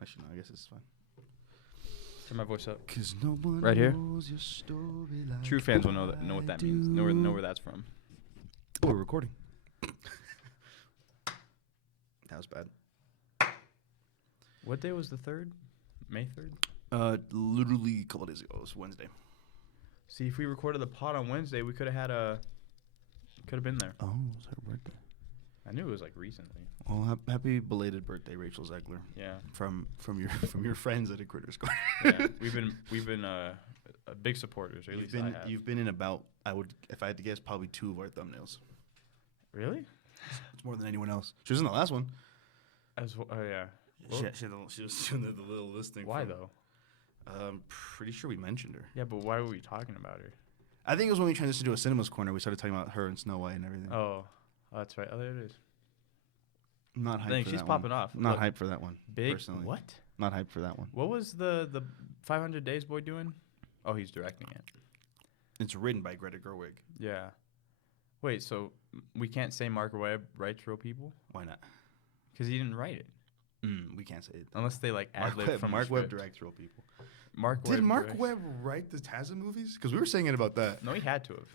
Actually, no. I guess it's fine. Turn my voice up. 'Cause no one Right here? knows your story like True fans will know what that means. Know where that's from. Oh, we're recording. That was bad. What day was the 3rd? May 3rd? Literally a couple days ago. It was Wednesday. See, if we recorded the pod on Wednesday, we could have had could have been there. Oh, it was her birthday. I knew it was like recently. Well, happy belated birthday, Rachel Zegler. Yeah. From your friends at a Critters Corner. Yeah. We've been big supporters, or at least I have. You've been in about, if I had to guess, probably 2 of our thumbnails. Really? It's more than anyone else. She was in the last one. Oh yeah. She was doing the little listing. Why though? I'm pretty sure we mentioned her. Yeah, but why were we talking about her? I think it was when we transitioned to a Cinemas Corner. We started talking about her and Snow White and everything. Oh, that's right. Oh, there it is. I'm not hyped Dang, for she's that popping one. off. Not What? hyped for that one. Big. Personally. What? Not hyped for that one. What was the 500 Days boy doing? Oh, he's directing it. It's written by Greta Gerwig. Yeah. Wait, so we can't say Mark Webb writes real people? Why not? Because he didn't write it. We can't say it. Unless they like ad lib from Mark the Webb script. directs real people. Did Mark direct- Webb write the Taza movies? Because we were saying it about that. No, he had to have.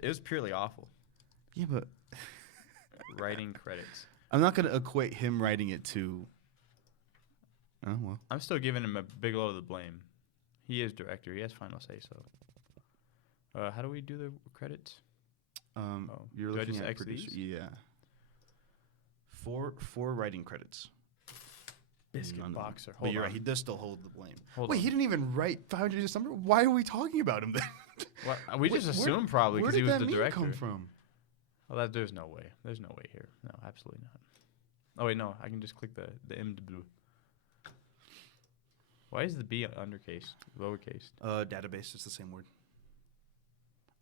It was purely awful. Yeah, but Writing credits. I'm not going to equate him writing it to... Oh, well. I'm still giving him a big load of the blame. He is director. He has final say so. How do we do the credits? You're do I looking just at X producer. these? Yeah. Four writing credits. Biscuit Boxer. But Hold you're on. right. He does still hold the blame. Hold He didn't even write 500 Days of Summer? Why are we talking about him then? What? We just assumed probably Where because he did was that the meme director. come from? Well, there's no way. There's no way here. No, absolutely not. Oh wait, no. I can just click the M de blue. Why is the B undercase, lowercase? Database is the same word.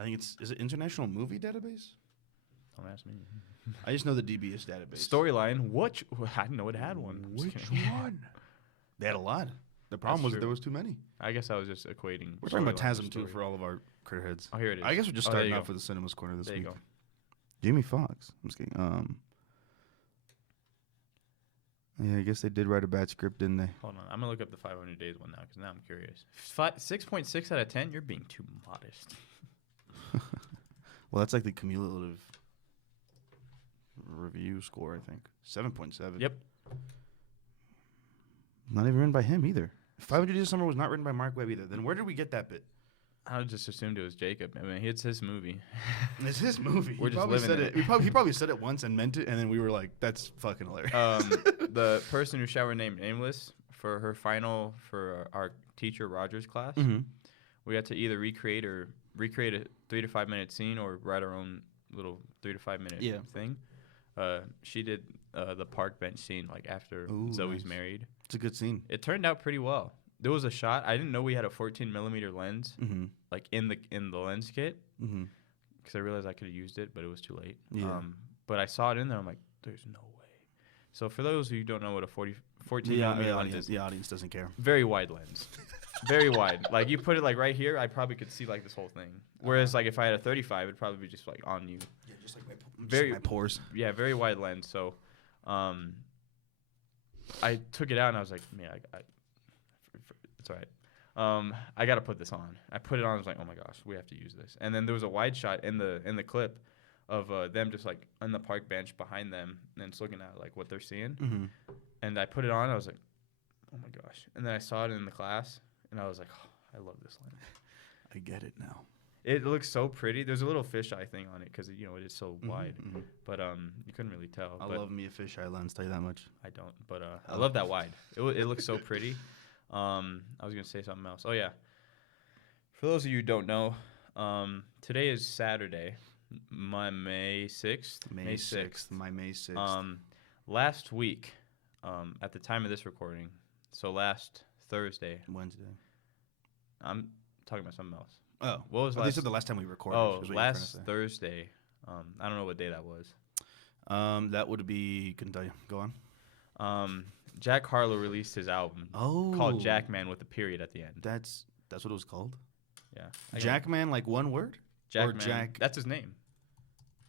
I think is it International Movie Database? Don't ask me. I just know the DB is database. Storyline. I didn't know it had one. I'm just Which kidding. one? They had a lot. The problem was true. there was too many. I guess I was just equating. We're talking about storyline TASM with too story. for all of our critter heads. Oh, here it is. I guess we're just Oh, there starting you out go. for the Cinemas Corner this There week. you go. Jamie Foxx. I'm just kidding. Yeah, I guess they did write a bad script, didn't they? Hold on. I'm going to look up the 500 Days one now because now I'm curious. 6.6 out of 10? You're being too modest. Well, that's like the cumulative review score, I think. 7.7. Yep. Not even written by him either. 500 Days of Summer was not written by Mark Webb either. Then where did we get that bit? I just assumed it was Jacob. I mean, it's his movie. It's his movie. We're He just probably living said it. He probably said it once and meant it, and then we were like, "That's fucking hilarious." The person who shall remain nameless for her final for our teacher Rogers class, we had to either recreate a 3 to 5 minute scene or write our own little 3 to 5 minute thing. She did the park bench scene like after Zoe's married. It's a good scene. It turned out pretty well. There was a shot. I didn't know we had a 14 millimeter lens, like in the lens kit, because I realized I could have used it, but it was too late. Yeah. But I saw it in there. I'm like, there's no way. So for those who don't know what a 14 millimeter lens is, the audience doesn't care. very wide lens, very wide. Like you put it like right here, I probably could see like this whole thing. Whereas like if I had a 35, it'd probably be just like on you. Yeah, just like Very- my pores. Yeah, very wide lens. So, I took it out and I was like, man, it's all right. I got to put this on. I put it on. I was like, oh my gosh, we have to use this. And then there was a wide shot in the clip of them just like on the park bench behind them and just looking at like what they're seeing. And I put it on. I was like, oh my gosh. And then I saw it in the class and I was like, oh, I love this lens. I get it now. It looks so pretty. There's a little fisheye thing on it because it is so wide. But you couldn't really tell. I but love me a fisheye lens. Tell you that much. I don't. But I love that wide. It looks so pretty. I was gonna say something else. Oh yeah. For those of you who don't know, today is Saturday, May 6th. May 6th. My May 6th. Last week, at the time of this recording, so last Thursday. Wednesday. I'm talking about something else. Oh, What was they last? said the last time we recorded. Oh, is what you were trying to last say. Thursday. I don't know what day that was. That would be. Couldn't tell you. Go on. Jack Harlow released his album called Jackman with a period at the end. That's what it was called. Yeah. Jackman, like one word. Jackman. Or Jack. That's his name.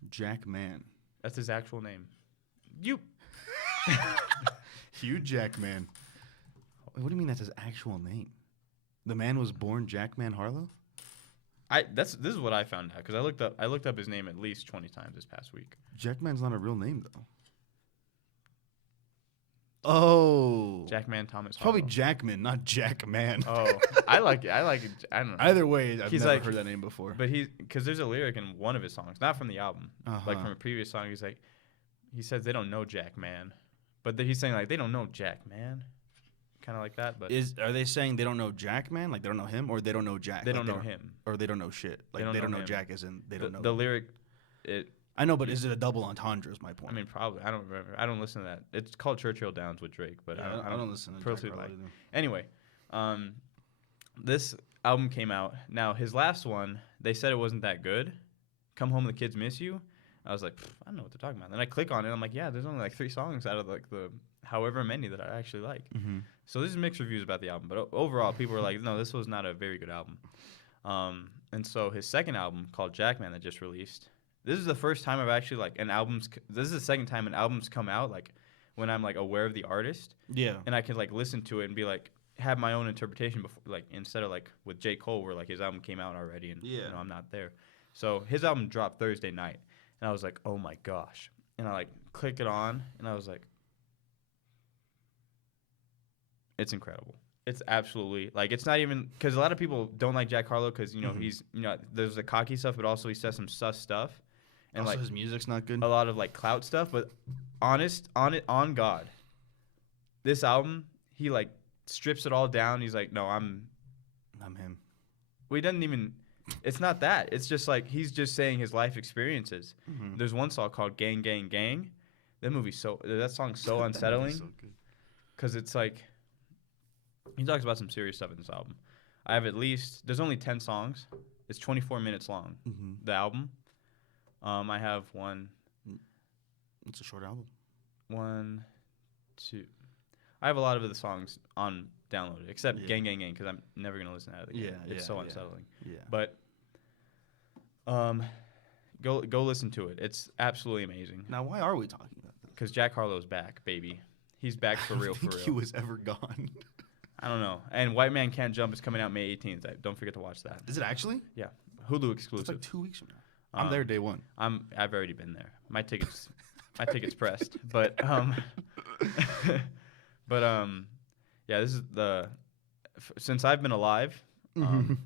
Jackman. That's his actual name. You. Hugh Jackman. Wait, what do you mean that's his actual name? The man was born Jackman Harlow? This is what I found out because I looked up his name at least 20 times this past week. Jackman's not a real name though. Oh. Jackman Thomas. It's probably Harlow. Jackman, not Jackman. Oh, I like it. I don't know. Either way, I've He's never like- heard that name before. But because there's a lyric in one of his songs, not from the album, like Uh-huh. from a previous song. He's like, he says they don't know Jack Man, but he's saying like they don't know Jack Man, kind of like that. But Are they saying they don't know Jackman, like they don't know him, or they don't know Jack? they like don't know him. or they don't know shit. Like don't they don't know know him. Jack, as in they The, don't know. the lyric, I know, but is it a double entendre? Is my point. I mean, probably. I don't remember. I don't listen to that. It's called Churchill Downs with Drake, but Yeah, I don't listen to Jack personally Harlow like. either. Anyway, this album came out. Now his last one, they said it wasn't that good. Come Home, the Kids Miss You. I was like, I don't know what they're talking about. Then I click on it. I'm like, yeah, there's only like 3 songs out of like the however many that I actually like. Mm-hmm. So this is mixed reviews about the album, but overall, people were like, no, this was not a very good album. And so his second album called Jackman that just released. This is the first time I've actually like this is the second time an album's come out like when I'm like aware of the artist Yeah. and I can like listen to it and be like have my own interpretation before like instead of like with J. Cole where like his album came out already and Yeah. I'm not there. So his album dropped Thursday night and I was like, oh my gosh. And I like click it on and I was like, it's incredible. It's absolutely like it's not even because a lot of people don't like Jack Harlow because he's there's the cocky stuff, but also he says some sus stuff, and Also, like his music's not good. a lot of like clout stuff. But on God, this album he like strips it all down. He's like, no, I'm him. well, he doesn't even. It's not that. It's just like he's just saying his life experiences. Mm-hmm. There's one song called "Gang Gang Gang." That song's so unsettling So good. because it's like. He talks about some serious stuff in this album. I have there's only 10 songs. It's 24 minutes long, Mm-hmm. the album. I have It's a short album. 1, 2. I have a lot of the songs on downloaded, except Yeah. Gang Gang Gang, because I'm never going to listen to it again. Yeah, It's yeah, so yeah. unsettling. Yeah. But go listen to it. It's absolutely amazing. Now, why are we talking about this? Because Jack Harlow's back, baby. He's back for real, I don't for think he real. was ever gone. I don't know. And White Man Can't Jump is coming out May 18th. Don't forget to watch that. Is it actually? Yeah. Hulu It's exclusive. like 2 weeks from now. I'm there day one. I've already been there. My ticket's pressed. But yeah, this is since I've been alive. And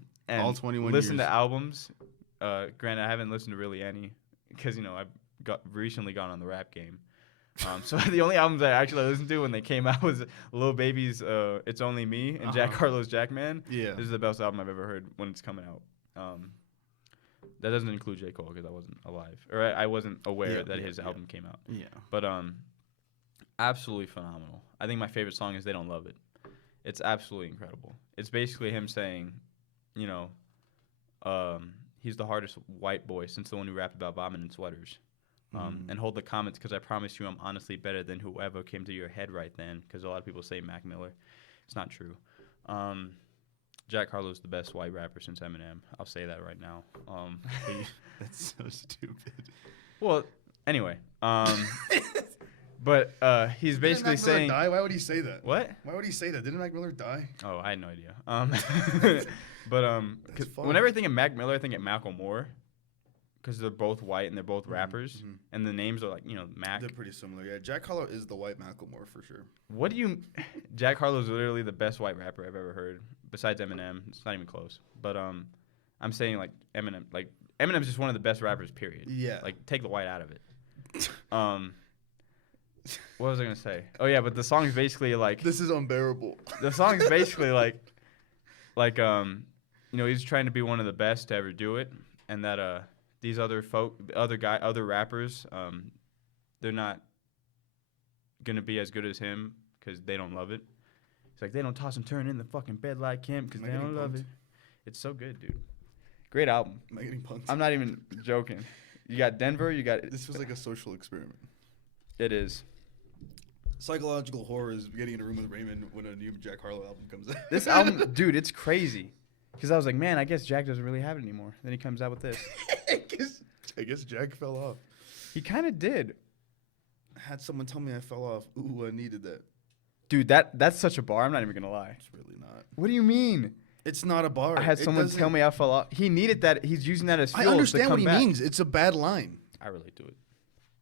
All 21 listen years. to albums. Granted, I haven't listened to really any because I've recently gone on the rap game. So the only albums I actually listened to when they came out was Lil Baby's "It's Only Me" and Jack Harlow's "Jackman." Yeah. This is the best album I've ever heard when it's coming out. That doesn't include J. Cole because I wasn't alive or I wasn't aware that his album came out. Yeah. But absolutely phenomenal. I think my favorite song is "They Don't Love It." It's absolutely incredible. It's basically him saying, he's the hardest white boy since the one who rapped about vomit and sweaters. And hold the comments because I promise you I'm honestly better than whoever came to your head right then because a lot of people say Mac Miller. It's not true. Jack Harlow's the best white rapper since Eminem. I'll say that right now. That's so stupid. Well, anyway. But he's basically saying... Die? Why would he say that? What? Why would he say that? Didn't Mac Miller die? Oh, I had no idea. But 'cause funny. whenever I think of Mac Miller, I think of Malcolm Moore because they're both white and they're both rappers. mhm. And the names are like, Mac. They're pretty similar. Yeah, Jack Harlow is the white Macklemore for sure. What do you... Jack Harlow's literally the best white rapper I've ever heard, besides Eminem. It's not even close. But I'm saying, like, Eminem... Like, Eminem's just one of the best rappers, period. Yeah. Like, take the white out of it. What was I going to say? Oh, yeah, but the song's basically, like... This is unbearable. The song's basically, like, he's trying to be one of the best to ever do it, and that, these other rappers, they're not gonna be as good as him because they don't love it. It's like they don't toss and turn in the fucking bed like him because Am I they don't getting love punked? it. It's so good, dude. Great album. Am I getting punked? I'm not even joking. You got Denver. You got This was like a social experiment. It is. Psychological horror is getting in a room with Raymond when a new Jack Harlow album comes out. This album, dude, it's crazy. Because I was like, man, I guess Jack doesn't really have it anymore. Then he comes out with this. I guess Jack fell off. He kind of did. I had someone tell me I fell off. Ooh, I needed that. Dude, that's such a bar. I'm not even gonna lie. It's really not. What do you mean? It's not a bar. I had It someone tell doesn't- me I fell off. He needed that. He's using that as fuel I understand to what come he back. means. It's a bad line. I relate to it.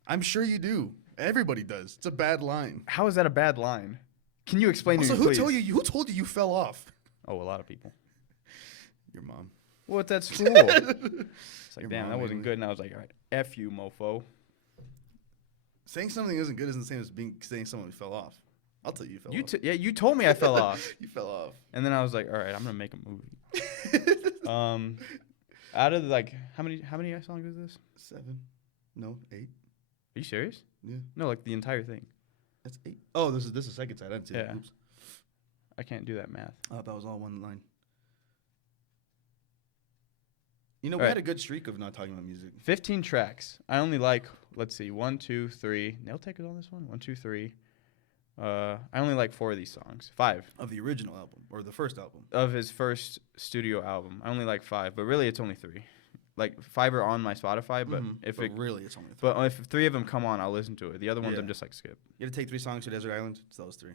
I'm sure you do. Everybody does. It's a bad line. How is that a bad line? Can you explain Also, to me, who please? told you? Who told you fell off? Oh, a lot of people. Your mom. Well, it's at school. It's like, Your damn, mom that wasn't mainly. good. And I was like, all right, F you, mofo. Saying something isn't good isn't the same as saying someone fell off. I'll tell you, you fell off. Yeah, you told me I fell off. You fell off. And then I was like, all right, I'm gonna make a movie. Out of like how many songs is this? 7. No, 8. Are you serious? Yeah, No, like the entire thing. that's 8. Oh, this is the second side. I didn't see that. Yeah. Oops. I can't do that math. I thought that was all one line. You know, All we right. had a good streak of not talking about music. 15 tracks. I only like, let's see, 1, 2, 3. Nail Tech is on this one. 1, 2, 3. I only like 4 of these songs. 5 Of the original album or the first album. of his first studio album. I only like 5, but really it's only 3. Like 5 are on my Spotify, but Mhm. if But it, really, it's only 3. but if 3 of them come on, I'll listen to it. The other ones I'm Yeah. just like skip. You had to take 3 songs to Desert Island. It's those 3.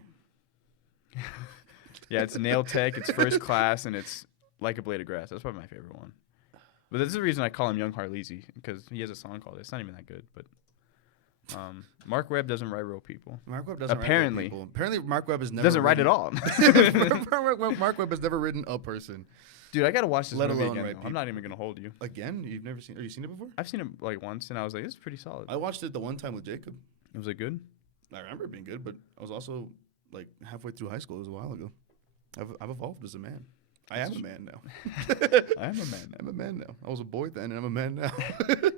Yeah, it's Nail Tech, it's First Class, and it's Like a Blade of Grass. That's probably my favorite one. But this is the reason I call him Young Harleasy, because he has a song called it. It's not even that good, but Mark Webb doesn't write real people. Mark Webb doesn't Apparently. write people. Apparently, Mark Webb has never Doesn't write at written- all. Mark Webb has never written a person. Dude, I gotta watch this Let movie alone again. write though. I'm people. not even gonna hold you. Again, you've never seen? Have you seen it before? I've seen it like once, and I was like, "This is pretty solid." I watched it the one time with Jacob. Was it good? I remember it being good, but I was also like halfway through high school. It was a while ago. I've evolved as a man. I am a man now. I am a man. I'm a man now. I was a boy then, and I'm a man now.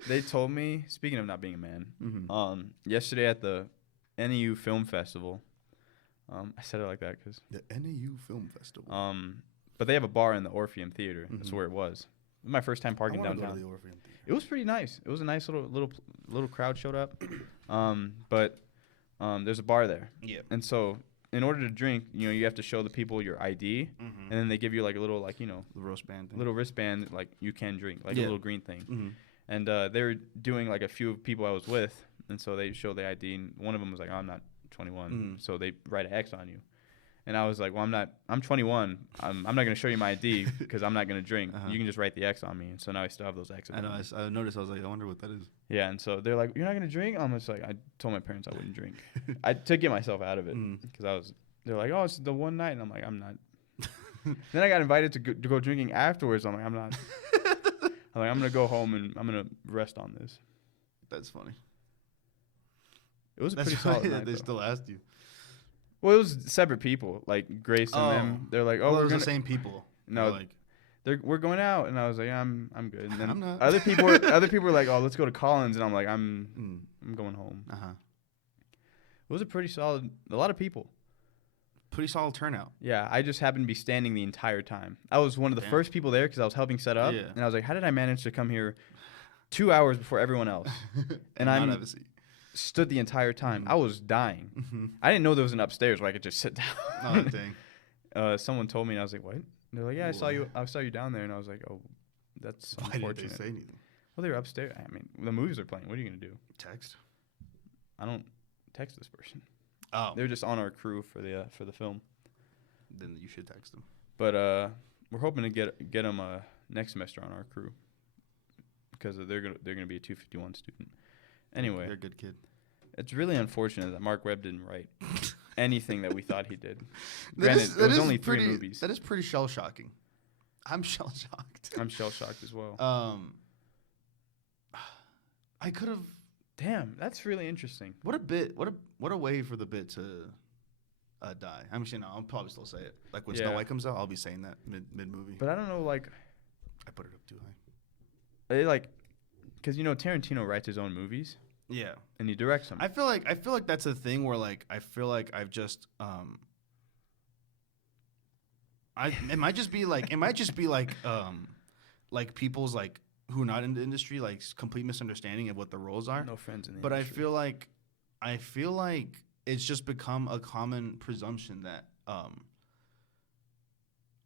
They told me, speaking of not being a man, Mhm. yesterday at the NEU Film Festival, I said it like that because, The NAU Film Festival. but they have a bar in the Orpheum Theater. That's Mhm. where it was. It was my first time I parking want to go to downtown. the Orpheum Theater. It was pretty nice. It was a nice little crowd showed up, but there's a bar there, Yeah. and so in order to drink, you have to show the people your ID, Mm-hmm. and then they give you like a little The roast band thing. little wristband, like you can drink, like a Yeah. little green thing. Mm-hmm. And they were doing like a few people I was with, and so they showed the ID, and one of them was like, "I'm not 21," Mhm. so they write an X on you. And I was like, "Well, I'm 21. I'm not gonna show you my ID because I'm not gonna drink. Uh-huh. You can just write the X on me." And so now I still have those X's. I know. on me. I noticed. I was like, I wonder what that is. Yeah, and so they're like, "You're not gonna drink?" I'm just like, I told my parents I wouldn't drink. I to get myself out of it Mm. because they're like, "Oh, it's the one night," and I'm like, "I'm not." Then I got invited to go drinking afterwards. I'm like, "I'm not." I'm like, "I'm gonna go home and I'm gonna rest on this." That's funny. It was a That's pretty funny solid that night. they though. still asked you. Well, it was separate people, like Grace and them. They're like, "Oh, well, it we're was gonna." the same people. No, Like, we're going out, and I was like, "I'm good." And then I'm not. other people were like, "Oh, let's go to Collins," and I'm like, "I'm going home." Uh huh. It was a pretty solid, a lot of people. Pretty solid turnout. Yeah, I just happened to be standing the entire time. I was one of the Damn. first people there because I was helping set up, Yeah. and I was like, "How did I manage to come here 2 hours before everyone else?" and I'm- not have a seat. Stood the entire time. Mhm. I was dying. Mm-hmm. I didn't know there was an upstairs where I could just sit down. Oh dang. Someone told me, and I was like, "What?" And they're like, "Yeah, I saw Wha- you down there," and I was like, "Oh, that's Why did they unfortunate." say anything? Well, they were upstairs. I mean, the movies are playing. What are you gonna do? Text. I don't text this person. Oh. They're just on our crew for the film. Then you should text them. But we're hoping to get them next semester on our crew because they're gonna be a 251 student. Anyway, They're a good kid. it's really unfortunate that Mark Webb didn't write anything that we thought he did. That Granted, is- it that was is only 3 pretty- movies. That is pretty shell shocking. I'm shell shocked. I'm shell shocked as well. I could have. Damn, that's really interesting. What a bit. What a way for the bit to die. I'm sure. I'll probably still say it. Like when Snow Yeah. White comes out, I'll be saying that mid movie. But I don't know, like, I put it up too high. because Tarantino writes his own movies Yeah. and he directs them. I feel like that's a thing where like I feel like I've just it might just be like people's like who are not in the industry like complete misunderstanding of what the roles are. no friends in the But I industry. feel like it's just become a common presumption that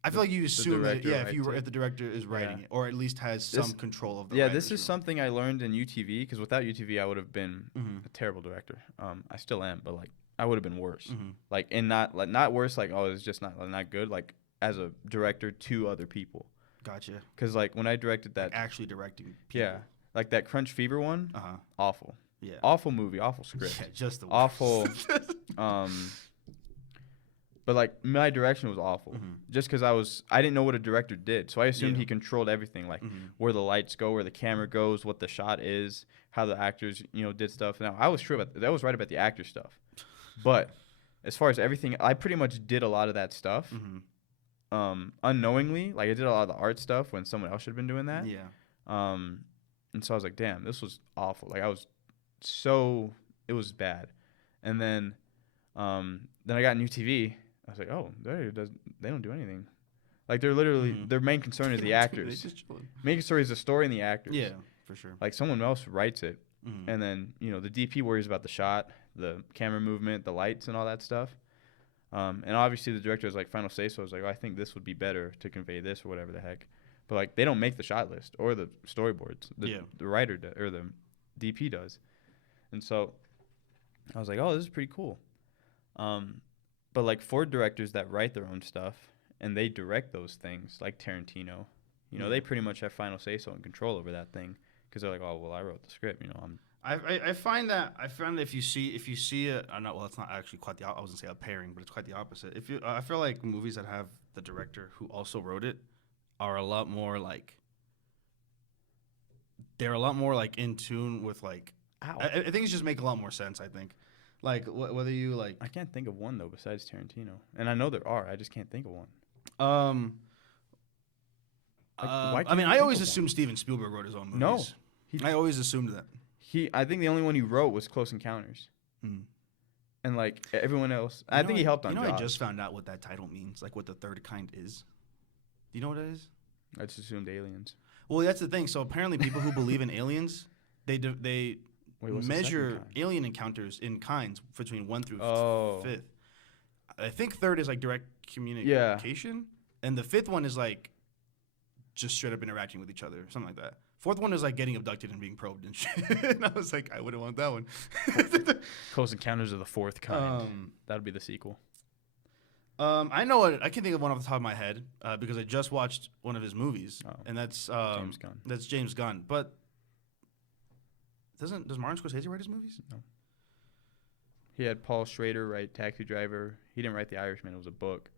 I feel like you assume that director if writes it. the director is writing Yeah. it or at least has This- some control of the Yeah, writer's this is room. something I learned in UTV because without UTV I would have been Mhm. a terrible director. I still am, but like I would have been worse. Mm-hmm. Like, and not worse. Like, oh, it's just not good. Like, as a director to other people. Gotcha. Because like when I directed that, Like actually directing people. yeah, like that Crunch Fever one, awful. Yeah. Awful movie, awful script. Yeah, just the awful. But like my direction was awful, just because I didn't know what a director did, so I assumed he controlled everything, like where the lights go, where the camera goes, what the shot is, how the actors did stuff. Now I was true about that was right about the actor stuff, but as far as everything, I pretty much did a lot of that stuff, unknowingly. Like I did a lot of the art stuff when someone else should have been doing that. Yeah. And so I was like, damn, this was awful. Like it was bad, and then I got new TV. I was like, oh, they don't do anything. Like they're literally their main concern is the actors. They just chilling. Main concern is the story and the actors. Yeah, for sure. Like someone else writes it, and then the DP worries about the shot, the camera movement, the lights, and all that stuff. And obviously the director was like final say, so I was like, oh, I think this would be better to convey this or whatever the heck. But like they don't make the shot list or the storyboards. The writer or the DP does. And so I was like, oh, this is pretty cool. But like for directors that write their own stuff and they direct those things, like Tarantino, they pretty much have final say so and control over that thing because they're like, oh, well, I wrote the script. I find that if you see it, well, it's not actually quite the I was gonna say a pairing, but it's quite the opposite. I feel like movies that have the director who also wrote it are a lot more like in tune with like. I think it just make a lot more sense. I think. Like whether you like, I can't think of one though besides Tarantino, and I know there are. I just can't think of one. I always assumed Steven Spielberg wrote his own movies. No, I always assumed that. I think the only one he wrote was Close Encounters, and like everyone else, I think he helped on. I just found out what that title means, like what the third kind is. Do you know what it is? I just assumed aliens. Well, that's the thing. So apparently, people who believe in aliens, they measure alien encounters in kinds between 1 through 5th. I think third is like direct communication, and the 5th one is like just straight up interacting with each other, something like that. 4th one is like getting abducted and being probed and shit. And I was like, I wouldn't want that one. Close Encounters of the 4th Kind. That'd be the sequel. I know I can think of one off the top of my head because I just watched one of his movies, and that's James Gunn. That's James Gunn, but. Does Martin Scorsese write his movies? No. He had Paul Schrader write Taxi Driver. He didn't write The Irishman. It was a book.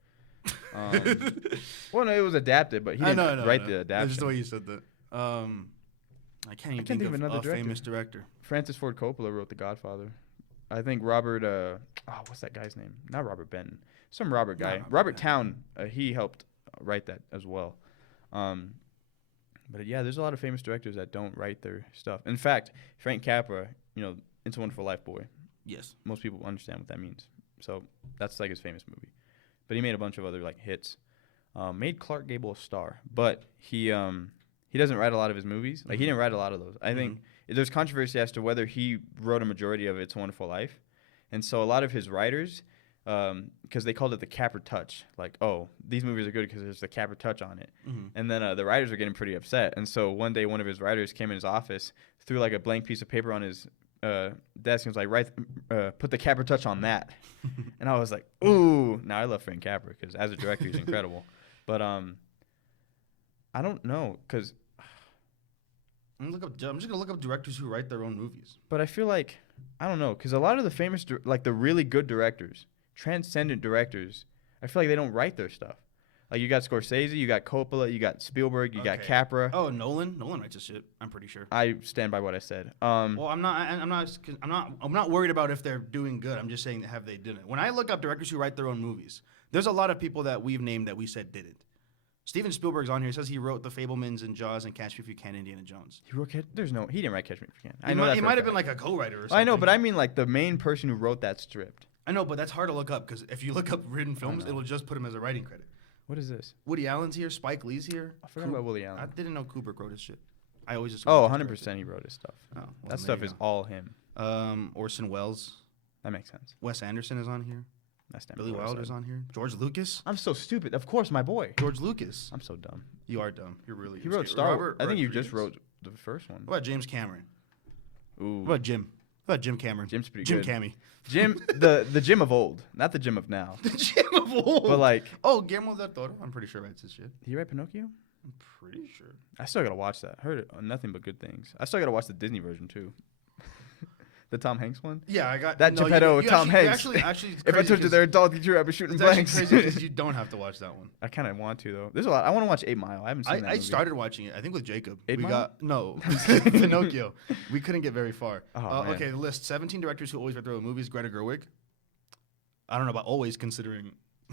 Well, no, it was adapted, but he didn't write the adaptation. That's just the way you said that. I can't even think of another famous director. Francis Ford Coppola wrote The Godfather. I think Robert. What's that guy's name? Not Robert Benton. Some Robert guy. Robert Towne. He helped write that as well. But yeah, there's a lot of famous directors that don't write their stuff. In fact, Frank Capra, It's a Wonderful Life boy. Yes. Most people understand what that means. So that's like his famous movie. But he made a bunch of other like hits. Made Clark Gable a star, but he doesn't write a lot of his movies. Like he didn't write a lot of those. I think there's controversy as to whether he wrote a majority of It's a Wonderful Life, and so a lot of his writers. Because they called it the Capra touch. Like, oh, these movies are good because there's the Capra touch on it. And then the writers were getting pretty upset. And so one day one of his writers came in his office, threw like a blank piece of paper on his desk and was like, put the Capra touch on that. And I was like, ooh. Now I love Frank Capra because as a director he's incredible. But I don't know because I'm just gonna look up directors who write their own movies. But I feel like I don't know because a lot of the famous like the really good directors. Transcendent directors, I feel like they don't write their stuff. Like you got Scorsese, you got Coppola, you got Spielberg, you got Capra. Oh, Nolan writes his shit. I'm pretty sure. I stand by what I said. Well, I'm not worried about if they're doing good. I'm just saying have they did it. When I look up directors who write their own movies, there's a lot of people that we've named that we said didn't. Steven Spielberg's on here. He says he wrote The Fabelmans and Jaws and Catch Me If You Can, Indiana Jones. He didn't write Catch Me If You Can. I know he might have been like a co-writer or something. I know, but I mean like the main person who wrote that script. I know, but that's hard to look up because if you look up written films, it'll just put him as a writing credit. What is this? Woody Allen's here. Spike Lee's here. I forgot about Woody Allen. I didn't know Kubrick wrote his shit. I always just 100% he wrote his stuff. Oh, well, that stuff is all him. Orson Welles. That makes sense. Wes Anderson is on here. Billy Wilder's on here. George Lucas. I'm so stupid. Of course, my boy. George Lucas. I'm so dumb. You are dumb. You're really. He wrote Star Wars. I think you just wrote the first one. What about James Cameron? Ooh. What about Jim? What about Jim Cameron? Jim's pretty Jim good. Cammy. Jim, the Jim of old, not the Jim of now. The Jim of old. But like, Guillermo del Toro. I'm pretty sure writes his shit. did he write Pinocchio? I'm pretty sure. I still gotta watch that. Heard it, nothing but good things. I still gotta watch the Disney version too. The Tom Hanks one. Yeah, I got that Geppetto with Tom Hanks. Actually, if I told you they're adult teacher, I'd be shooting it's blanks. crazy because you don't have to watch that one. I kind of want to though. There's a lot. I want to watch 8 Mile. I haven't seen that. I movie. started watching it. I think with Jacob. 8 Mile? Pinocchio. We couldn't get very far. Oh, man. Okay, the list: 17 directors who always write their own movies. Greta Gerwig. I don't know about always, considering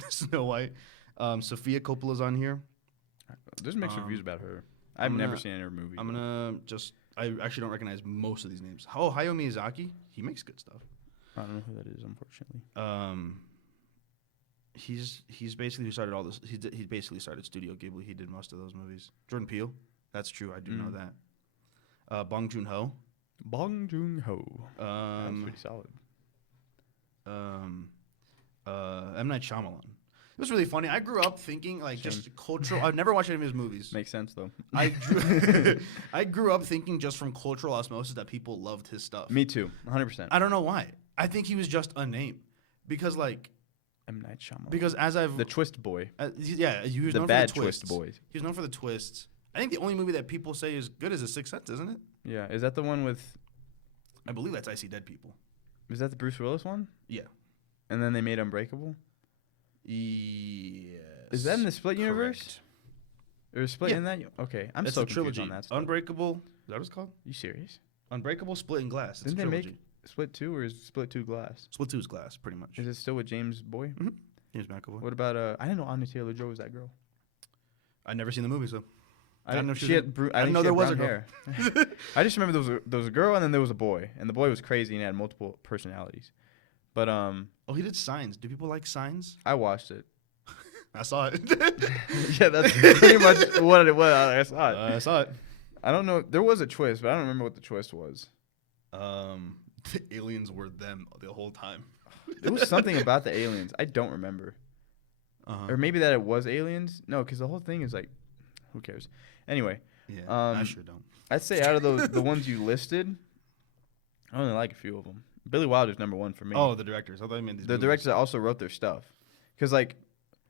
Snow White. Sofia Coppola's on here. There's mixed reviews about her. I've never seen any of her movies. I'm gonna just. I actually don't recognize most of these names. Oh, Hayao Miyazaki. He makes good stuff. I don't know who that is, unfortunately. He's basically who started all this. He basically started Studio Ghibli. He did most of those movies. Jordan Peele. That's true. I do know that. Bong Joon-ho. Bong Joon-ho. That's pretty solid. M. Night Shyamalan. It was really funny. I grew up thinking just cultural. I've never watched any of his movies. Makes sense though. I grew up thinking just from cultural osmosis that people loved his stuff. Me too, 100%. I don't know why. I think he was just a name, because M. Night Shyamalan. Because as I've the Twist Boy. He was the known bad for the Twist Boys. He was known for the twists. I think the only movie that people say is good is The Sixth Sense, isn't it? Yeah, is that the one with? I believe that's I See Dead People. Is that the Bruce Willis one? Yeah. And then they made Unbreakable. Yes. Is that in the Split universe? Or Split in that? Okay, I'm it's so a trilogy. confused on that stuff. Unbreakable. Is that what it's called? You serious? Unbreakable, Split, and Glass. It's Didn't a they trilogy. make Split 2 or is Split 2 Glass? Split 2 is Glass, pretty much. Is it still with James Boy? Mm-hmm. James McAvoy. What about I didn't know Anya Taylor-Joy was that girl. I'd never seen the movie, so I didn't know she had. I didn't know there was a girl. I just remember there was a girl and then there was a boy, and the boy was crazy and had multiple personalities. But he did Signs. Do people like Signs? I watched it. I saw it. Yeah, that's pretty much what it was. I saw it. I saw it. I don't know. There was a twist, but I don't remember what the twist was. The aliens were them the whole time. There was something about the aliens. I don't remember. Or maybe that it was aliens. No, because the whole thing is like, who cares? Anyway. Yeah, I sure don't. I'd say out of the ones you listed, I only like a few of them. Billy Wilder's number one for me. Oh, the directors. I thought you meant these the movies. directors that also wrote their stuff. Because, like...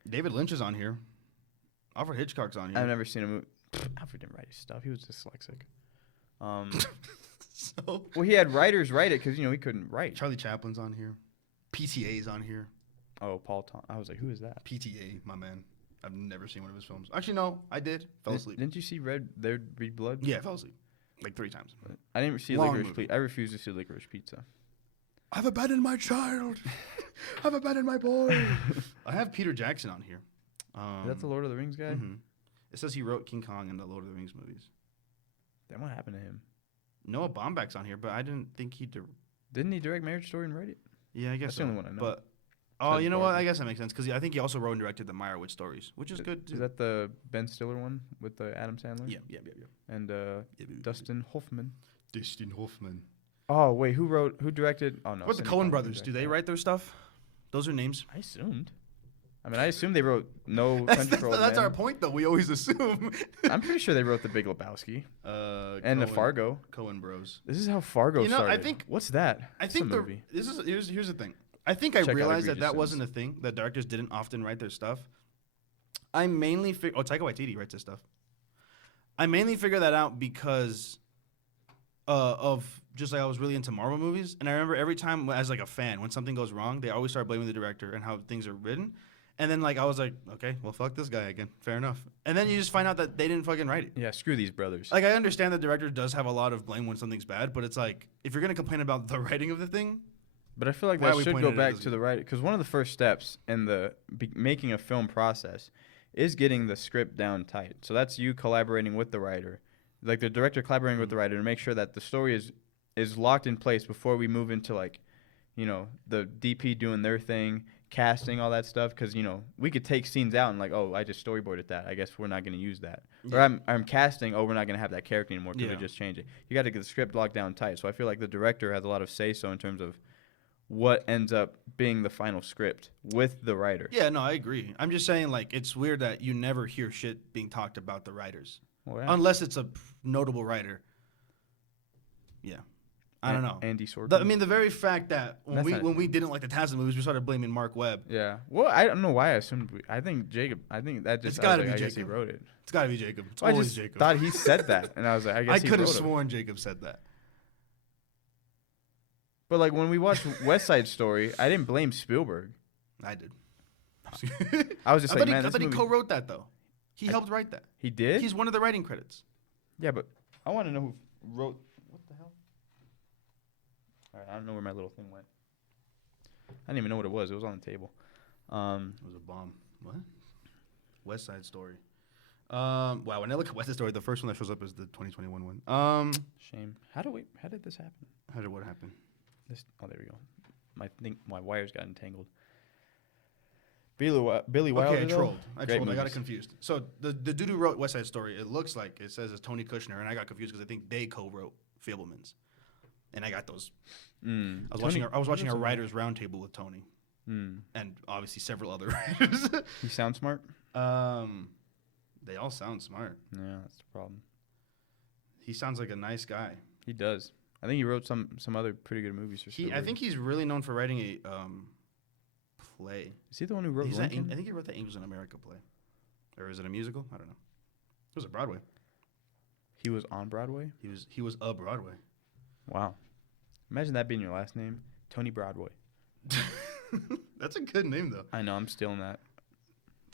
David Lynch is on here. Alfred Hitchcock's on here. I've never seen a movie. Alfred didn't write his stuff. He was dyslexic. Well, he had writers write it because, he couldn't write. Charlie Chaplin's on here. PTA's on here. Oh, Paul Thomas. I was like, who is that? PTA, my man. I've never seen one of his films. Actually, no, I did. Fell asleep. Didn't you see Read Blood? Yeah, I fell asleep. Like 3 times. I didn't see Licorice Pizza. I refuse to see Licorice Pizza. I've abandoned my child. I've abandoned my boy. I have Peter Jackson on here. Is that the Lord of the Rings guy? Mm-hmm. It says he wrote King Kong and the Lord of the Rings movies. Then what happened to him? Noah Baumbach's on here, but I didn't think he didn't he direct Marriage Story and write it? Yeah, I guess that's the only one I know. But you know what? I guess that makes sense because I think he also wrote and directed the Meyerowitz stories, which is good too. Is that the Ben Stiller one with the Adam Sandler? Yeah. And Dustin Hoffman. Dustin Hoffman. Oh wait, who directed? Oh no. What the Coen brothers? Do they write their stuff? Those are names. I assumed. I assumed they wrote No Country for Old Men. That's our point, though. We always assume. I'm pretty sure they wrote The Big Lebowski. And the Fargo. Coen Bros. This is how Fargo started. I think. What's that? I think movie. Here's the thing. I think I realized that wasn't a thing. That directors didn't often write their stuff. I mainly Taika Waititi writes his stuff. I mainly figured that out because of just I was really into Marvel movies, and I remember every time as a fan when something goes wrong, they always start blaming the director and how things are written. And then I was like, okay, well fuck this guy again. Fair enough. And then you just find out that they didn't fucking write it. Yeah, screw these brothers. I understand that the director does have a lot of blame when something's bad, but it's if you're gonna complain about the writing of the thing. But I feel like that should go back to the writer, because one of the first steps in the making a film process is getting the script down tight. So that's you collaborating with the writer, like the director collaborating with the writer to make sure that the story is locked in place before we move into the DP doing their thing, casting, all that stuff. Because we could take scenes out and I just storyboarded that. I guess we're not going to use that. Yeah. Or I'm casting. Oh, we're not going to have that character anymore because we just changed it. You got to get the script locked down tight. So I feel like the director has a lot of say so in terms of what ends up being the final script with the writer. Yeah, no, I agree. I'm just saying, it's weird that you never hear shit being talked about the writers. Well, yeah. Unless it's a notable writer. Yeah. I don't know. Andy Sorkin. The very fact that when we didn't like the Tarzan movies, we started blaming Mark Webb. Yeah. Well, I don't know why I assumed. I think Jacob. I think that just. It's got to be I Jacob. guess he wrote it. It's got to be Jacob. It's always always Jacob. Thought he said that, and I was like, I guess I could have sworn Jacob said that. But like when we watched West Side Story, I didn't blame Spielberg. I did. I was just like, man, I thought he co-wrote that though. He helped write that. He did. He's one of the writing credits. Yeah, but I want to know who wrote. What the hell? All right, I don't know where my little thing went. I didn't even know what it was. It was on the table. It was a bomb. What? West Side Story. Wow. When I look at West Side Story, the first one that shows up is the 2021 one. Shame. How did this happen? How did what happen? Oh, there we go. My wires got entangled. Billy Wilder. Okay, I trolled. Movies. I got it confused. So the dude who wrote West Side Story, it looks like it says it's Tony Kushner, and I got confused because I think they co-wrote Fabelmans, and I got those. I was watching a writers roundtable with Tony, and obviously several other writers. He sounds smart. They all sound smart. Yeah, that's the problem. He sounds like a nice guy. He does. I think he wrote some other pretty good movies for Spielberg. I think he's really known for writing a play. Is he the one who wrote Lincoln? I think he wrote the Angels in America play. Or is it a musical? I don't know. It was a Broadway. He was on Broadway? He was a Broadway. Wow. Imagine that being your last name. Tony Broadway. That's a good name though. I know, I'm stealing that.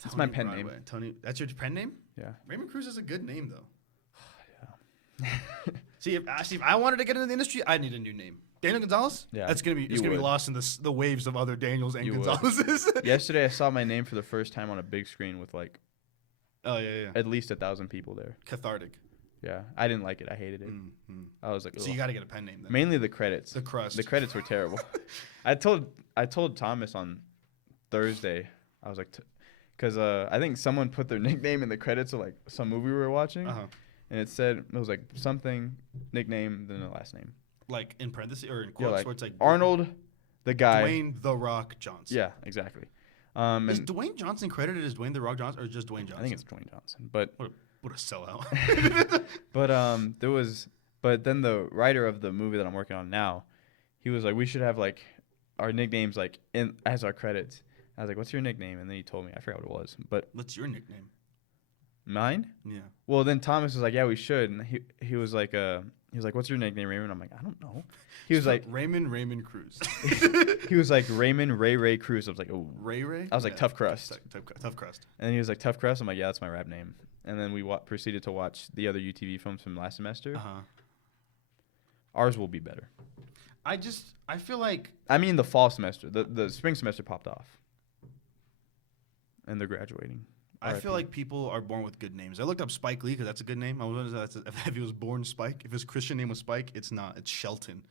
That's my pen Broadway. name. Tony, that's your pen name? Yeah. Raymond Cruz is a good name though. Yeah. See, if I wanted to get into the industry, I'd need a new name. Daniel Gonzalez? Yeah. It's gonna be lost in the waves of other Daniels and Gonzalez's. Yesterday I saw my name for the first time on a big screen with like at least 1,000 people there. Cathartic. Yeah. I didn't like it. I hated it. Mm-hmm. I was like, so you gotta get a pen name then. Mainly the credits. The crust. The credits were terrible. I told Thomas on Thursday, I was like, because I think someone put their nickname in the credits of like some movie we were watching, and it was like something nickname then the last name, like in parentheses or in quotes, where it's like Arnold, the guy, Dwayne the Rock Johnson. Yeah, exactly. Is Dwayne Johnson credited as Dwayne the Rock Johnson or just Dwayne Johnson? I think it's Dwayne Johnson, but what a sellout. But then the writer of the movie that I'm working on now, he was like, we should have like our nicknames like in as our credits. I was like, what's your nickname? And then he told me. I forgot what it was. But what's your nickname? Mine? Yeah. Well, then Thomas was like, yeah, we should. And he was like, what's your nickname, Raymond? I'm like, I don't know. He was like, Raymond Cruz. He was like, Raymond Ray Cruz. I was like, oh. Ray? I was like, Tough Crust. Tough Crust. And then he was like, Tough Crust. I'm like, yeah, that's my rap name. And then we proceeded to watch the other UTV films from last semester. Ours will be better. I feel like... I mean the fall semester. The spring semester popped off. And they're graduating. I feel like people are born with good names. I looked up Spike Lee because that's a good name. I was wondering if he was born Spike. If his Christian name was Spike, it's not. It's Shelton.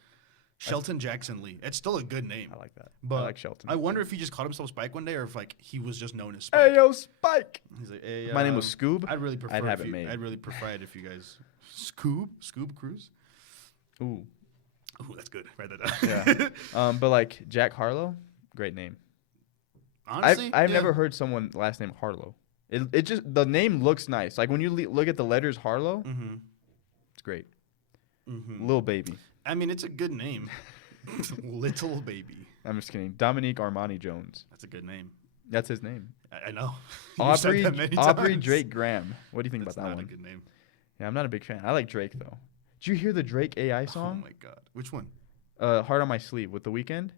Shelton Jackson Lee. It's still a good name. I like that. But I like Shelton. I wonder if he just called himself Spike one day or if like he was just known as Spike. Hey, yo, Spike. He's like, hey, my name was Scoob. I'd really prefer I'd really prefer it if you guys... Scoob Cruz? Ooh, that's good. Write that down. Yeah. But like Jack Harlow, great name. Honestly, I've never heard someone last name Harlow. It just the name looks nice. Like when you look at the letters Harlow, it's great. Little baby. I mean, it's a good name. Little baby. I'm just kidding. Dominique Armani Jones. That's a good name. That's his name. I know. Aubrey Drake Graham. What do you think about that one? That's not a good name. Yeah, I'm not a big fan. I like Drake though. Did you hear the Drake AI song? Oh my god. Which one? Heart on My Sleeve with The Weeknd.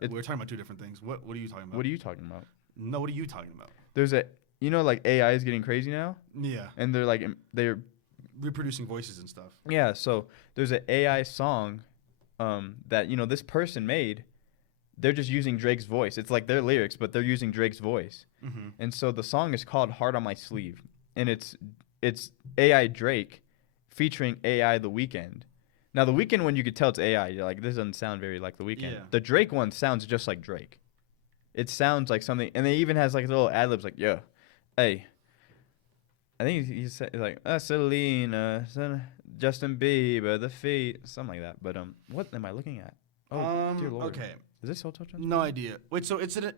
We're talking about two different things. What are you talking about? What are you talking about? No, what are you talking about? There's like AI is getting crazy now. Yeah. And they're reproducing voices and stuff. Yeah, so there's an AI song that this person made. They're just using Drake's voice. It's like their lyrics, but they're using Drake's voice. And so the song is called Heart on My Sleeve. And it's AI Drake featuring AI The Weeknd. Now, The Weeknd one, you could tell it's AI. You're like, this doesn't sound very like The Weeknd. Yeah. The Drake one sounds just like Drake. It sounds like something, and it even has like little ad-libs like, yeah, hey. I think he said like, Selena, Justin Bieber, The Feet, something like that. But what am I looking at? Oh, dear Lord. Okay. Is this Hotel Transylvania? No idea. Wait, so is it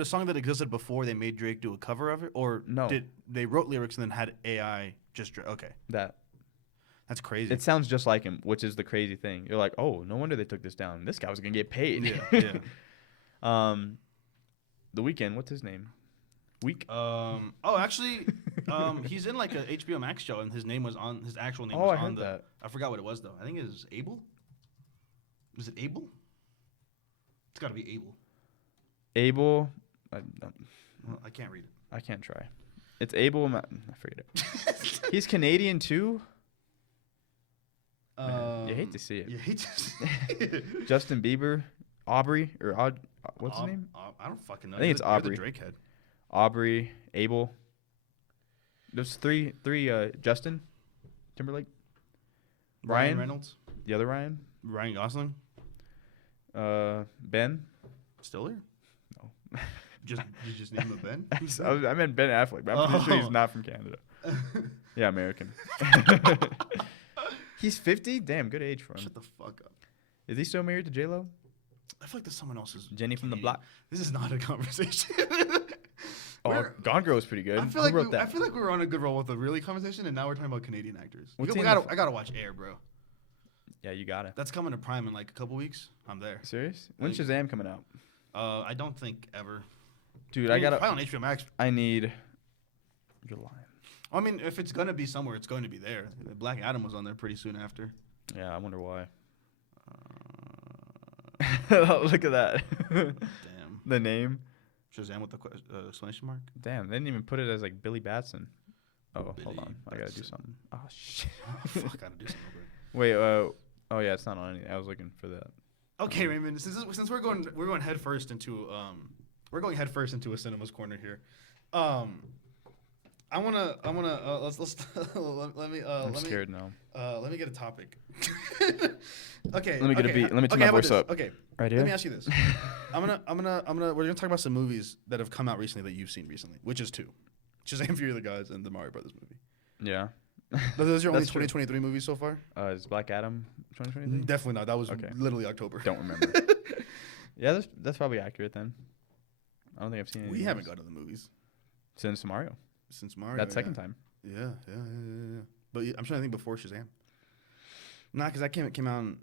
a song that existed before they made Drake do a cover of it, or no? Did they wrote lyrics and then had AI just Drake? Okay. That's That's crazy. It sounds just like him, which is the crazy thing. You're like, oh, no wonder they took this down. This guy was gonna get paid. Yeah. The Weeknd, what's his name? Actually, he's in like a HBO Max show, and his actual name Oh, was I on heard the. that. I forgot what it was though. I think it was Abel. Was it Abel? It's got to be Abel. Abel. Well, I can't read it. I can't try. It's Abel. I forget it. He's Canadian too. Man, you hate to see it. You hate to see it. Justin Bieber, Aubrey, or what's his name? I don't fucking know. I think it's Aubrey. You're the Drake head. Aubrey, Abel. There's three. Justin Timberlake, Ryan Reynolds, the other Ryan, Ryan Gosling, Ben. Stiller. No. You just name him Ben. I meant Ben Affleck, but I'm pretty sure he's not from Canada. Yeah, American. He's 50. Damn, good age for him. Shut the fuck up. Is he still married to J-Lo? I feel like there's someone else's. Jenny from the Block. This is not a conversation. Gone Girl is pretty good. I feel like we were on a good roll with the really conversation, and now we're talking about Canadian actors. I gotta watch Air, bro. Yeah, you got it. That's coming to Prime in like a couple weeks. I'm there. Serious? When's Shazam coming out? I don't think ever. Dude, I gotta. Probably on HBO Max. I need July. I mean, if it's gonna be somewhere, it's going to be there. Black Adam was on there pretty soon after. Yeah, I wonder why. Look at that. Damn. The name. Shazam with the exclamation mark. Damn, they didn't even put it as like Billy Batson. Oh, Billy hold on. I gotta do Batson. something. Oh shit. Fuck, I gotta do something. Wait. Oh yeah, it's not on anything. I was looking for that. Okay, Raymond. Since we're going head first into a cinemas corner here. I wanna let's let me I'm scared now. Let me get a topic. Okay. Let me get a beat. Let me turn my voice up. Okay. Right here. Let me ask you this. We're gonna talk about some movies that have come out recently that you've seen recently, which is two. Shazam! Fury of the Gods and the Mario Brothers movie. Yeah. Those are your only 2023 movies so far? Is Black Adam 2023? Definitely not. That was literally October. Don't remember. Yeah, that's probably accurate then. I don't think I've seen it. We haven't gone to the movies since Mario. Since Mario. That second time. Yeah. But I'm trying to think before Shazam. Nah, because that came out.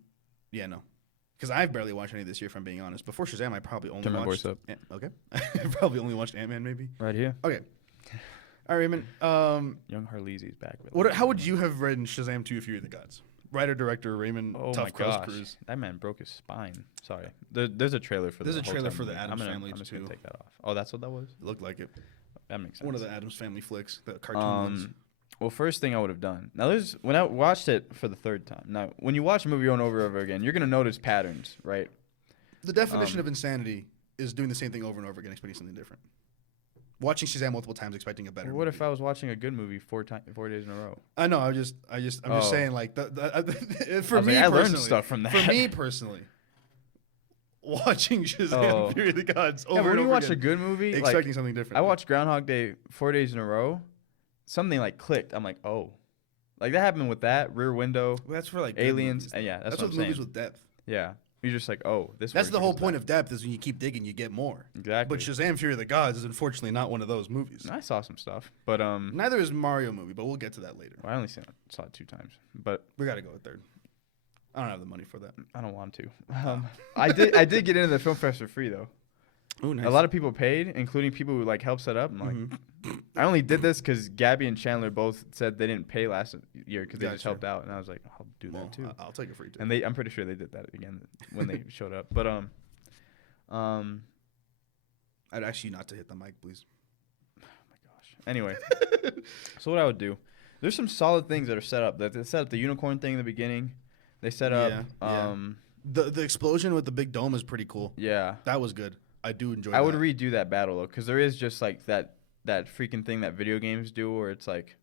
No. Because I've barely watched any this year, if I'm being honest. Before Shazam, I probably only Turn my watched. voice up. Okay. I probably only watched Ant-Man, maybe. Right here. Okay. All right, Raymond. Young Harleezy's back. How would you have written Shazam 2: Fury of the Gods? Writer, director, Raymond Tough Crust Cruz. That man broke his spine. Sorry. There's a trailer for. There's a trailer for the Addams Family. I'm just gonna take that off. Oh, that's what that was. It looked like it. That makes sense. One of the Addams Family flicks, the cartoon ones. Well, first thing I would have done. Now, when I watched it for the third time. Now, when you watch a movie over and over again, you're gonna notice patterns, right? The definition of insanity is doing the same thing over and over again, expecting something different. Watching Shazam multiple times, expecting a better. What if I was watching a good movie 4 days in a row? I know. I'm just saying, like, for me, I learned stuff from that. For me personally, watching Shazam Fury of the Gods over and over when you watch again, a good movie, expecting something different. I watched Groundhog Day 4 days in a row. Something like clicked. I'm like, oh, like that happened with that Rear Window. Well, that's for like Aliens. And yeah, that's what I'm saying. Movies with depth. Yeah, you're just like, oh, this. That's the whole point of depth is when you keep digging, you get more. Exactly. But Shazam! Fury of the Gods is unfortunately not one of those movies. I saw some stuff, but neither is Mario movie, but we'll get to that later. Well, I only saw it 2 times, but we got to go a third. I don't have the money for that. I don't want to. I did get into the film fest for free though. Ooh, nice. A lot of people paid, including people who like helped set up. I'm like, I only did this because Gabby and Chandler both said they didn't pay last year because they just helped out, and I was like, I'll do that too. I'll take a free ticket. And I'm pretty sure they did that again when they showed up. But I'd ask you not to hit the mic, please. Oh my gosh. Anyway, so what I would do, there's some solid things that are set up. They set up the unicorn thing in the beginning. They set up the explosion with the big dome is pretty cool. Yeah, that was good. I do enjoy that. I would redo that battle though, because there is just like that freaking thing that video games do where it's like,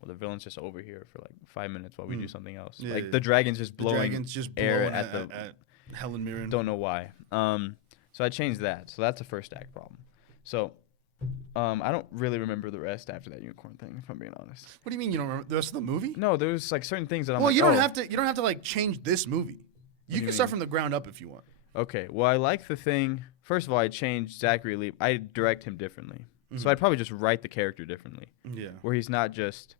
well, the villain's just over here for like 5 minutes while we do something else. Yeah, like the dragon's just blowing air at Helen Mirren. Don't know why. So I changed that. So that's a first act problem. So I don't really remember the rest after that unicorn thing, if I'm being honest. What do you mean you don't remember the rest of the movie? No, there's like certain things that I'm well, you don't have to like change this movie. You can start from the ground up if you want. Okay. Well, I like the thing. First of all, I changed Zachary Levi. I direct him differently. So I'd probably just write the character differently. Yeah. Where he's not just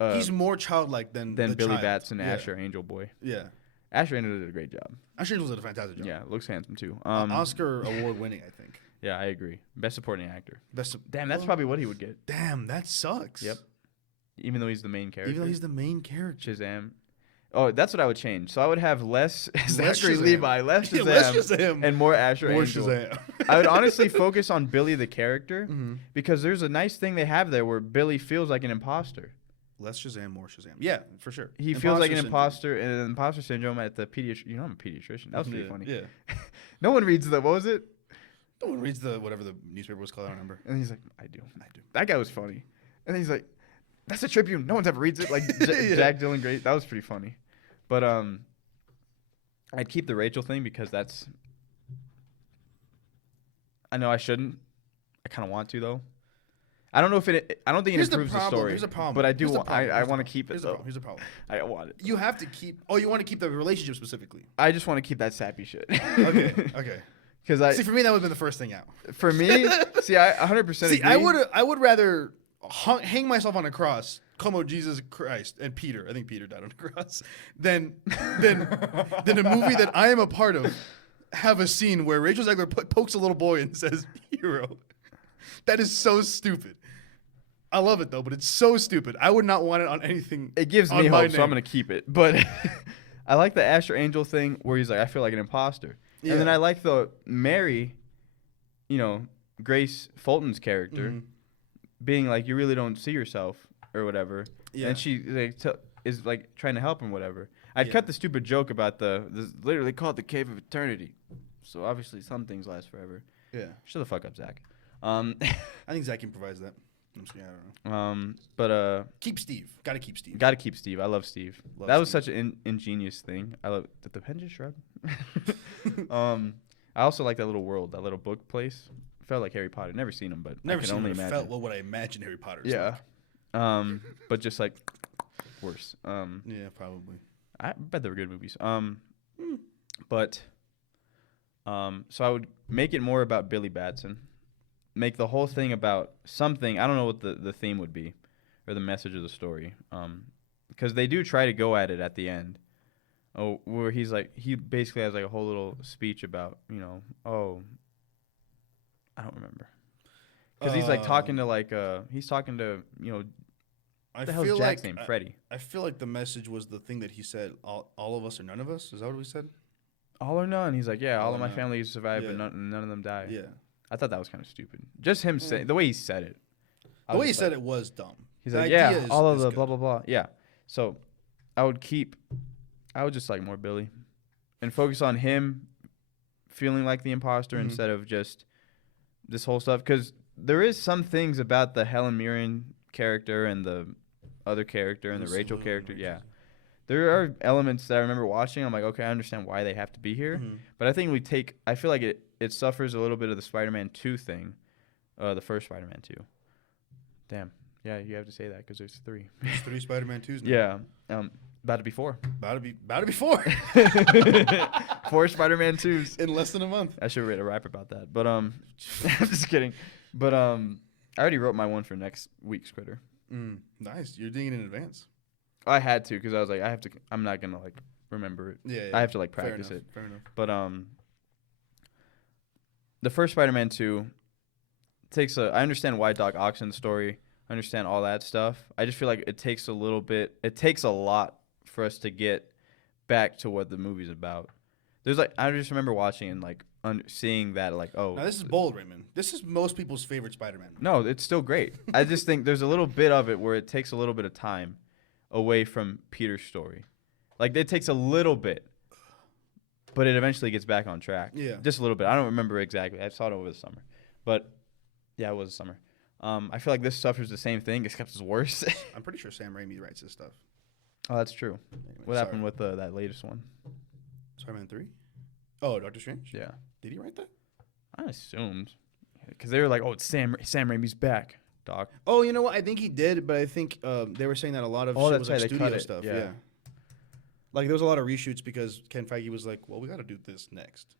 He's more childlike than Billy child. Batson, Asher Angel Boy. Yeah. Asher Angel did a great job. Asher Angel did a fantastic job. Yeah, looks handsome too. Oscar award winning, I think. Yeah, I agree. Best supporting actor. Damn, that's probably what he would get. Damn, that sucks. Yep. Even though he's the main character. Even though he's the main character. Shazam. Oh, that's what I would change. So I would have less Zachary Levi, less Shazam, and more Asher Angel. Shazam. I would honestly focus on Billy the character because there's a nice thing they have there where Billy feels like an imposter. Less Shazam, more Shazam. Yeah, for sure. He feels like an imposter, and an imposter syndrome at the pediatrician. You know, I'm a pediatrician. That was pretty funny. Yeah. No one reads what was it? No one reads whatever the newspaper was called. I don't remember. And he's like, I do. That guy was funny. And he's like, that's a Tribune. No one's ever reads it. Like Jack Dylan Grace. That was pretty funny. But I'd keep the Rachel thing because that's. I know I shouldn't. I kind of want to though. I don't know if it. I don't think it improves the story. Here's a problem. But I do. I want to keep it. Here's a problem. I want it. You have to keep. Oh, you want to keep the relationship specifically. I just want to keep that sappy shit. Okay. Because see, for me, that would have been the first thing out. For me, see, I 100% agree. I would rather hang myself on a cross, como Jesus Christ and Peter. I think Peter died on a cross. Than a movie that I am a part of have a scene where Rachel Zegler pokes a little boy and says "hero." That is so stupid. I love it though, but it's so stupid. I would not want it on anything. It gives me hope, so I'm gonna keep it. But I like the Asher Angel thing where he's like, I feel like an imposter. Yeah. And then I like the Mary, Grace Fulton's character, being like, you really don't see yourself or whatever. Yeah. And she is like trying to help him, whatever. I'd cut the stupid joke about this literally called the Cave of Eternity. So obviously some things last forever. Yeah. Shut the fuck up, Zach. I think Zach improvised that. I'm just kidding, I don't know. But keep Steve. Gotta keep Steve. Gotta keep Steve. I love Steve. That was such an ingenious thing. I love. Did the pen just shrug? I also like that little world, that little book place. Felt like Harry Potter. Never seen him, but never I can seen only him. imagine. Felt what would I imagine Harry Potter is like. But just like worse. Yeah, probably. I bet they were good movies. But so I would make it more about Billy Batson. Make the whole thing about something. I don't know what the theme would be or the message of the story. Because they do try to go at it at the end. Oh, where he basically has like a whole little speech about, I don't remember. Because he's like talking to he's talking to, what the hell's Jack's name? Freddy. I feel like the message was the thing that he said, all of us or none of us. Is that what we said? All or none. He's like, yeah, all of my family survived, but none of them died. Yeah. I thought that was kind of stupid. Just him saying, the way he said it. The way he said it was dumb. He's like, yeah, all of the blah, blah, blah. Yeah. So I would just like more Billy and focus on him feeling like the imposter instead of just this whole stuff. Because there is some things about the Helen Mirren character and the other character and the Rachel character. Yeah. There are elements that I remember watching. I'm like, okay, I understand why they have to be here. But I think I feel like it suffers a little bit of the Spider-Man 2 thing, the first Spider-Man 2. Damn. Yeah, you have to say that because there's 3. There's 3 Spider-Man 2s now. Yeah. About to be 4. About to be 4. 4 Spider-Man 2s. In less than a month. I should write a rap about that. But I'm just kidding. But I already wrote my one for next week's Critter. Nice. You're doing it in advance. I had to because I was like, I'm not going to like remember it. Yeah. I have to like practice it. Fair enough. But the first Spider-Man 2 I understand why Doc Ock's in the story. I understand all that stuff. I just feel like it takes a lot for us to get back to what the movie's about. I just remember watching and like seeing that like, oh. Now this is bold, Raymond. This is most people's favorite Spider-Man. No, it's still great. I just think there's a little bit of it where it takes a little bit of time away from Peter's story. Like it takes a little bit, but it eventually gets back on track. Yeah. Just a little bit. I don't remember exactly. I saw it over the summer. But yeah, it was the summer. I feel like this suffers the same thing, except it's worse. I'm pretty sure Sam Raimi writes this stuff. Oh, that's true. Anyway, what happened with that latest one? Spider-Man 3? Oh, Doctor Strange? Yeah. Did he write that? I assumed. Because they were like, oh, it's Sam Raimi's back, Doc. Oh, you know what? I think he did, but I think they were saying that a lot of shit was like studio stuff. Yeah. Like there was a lot of reshoots because Ken Feige was like, well, we got to do this next.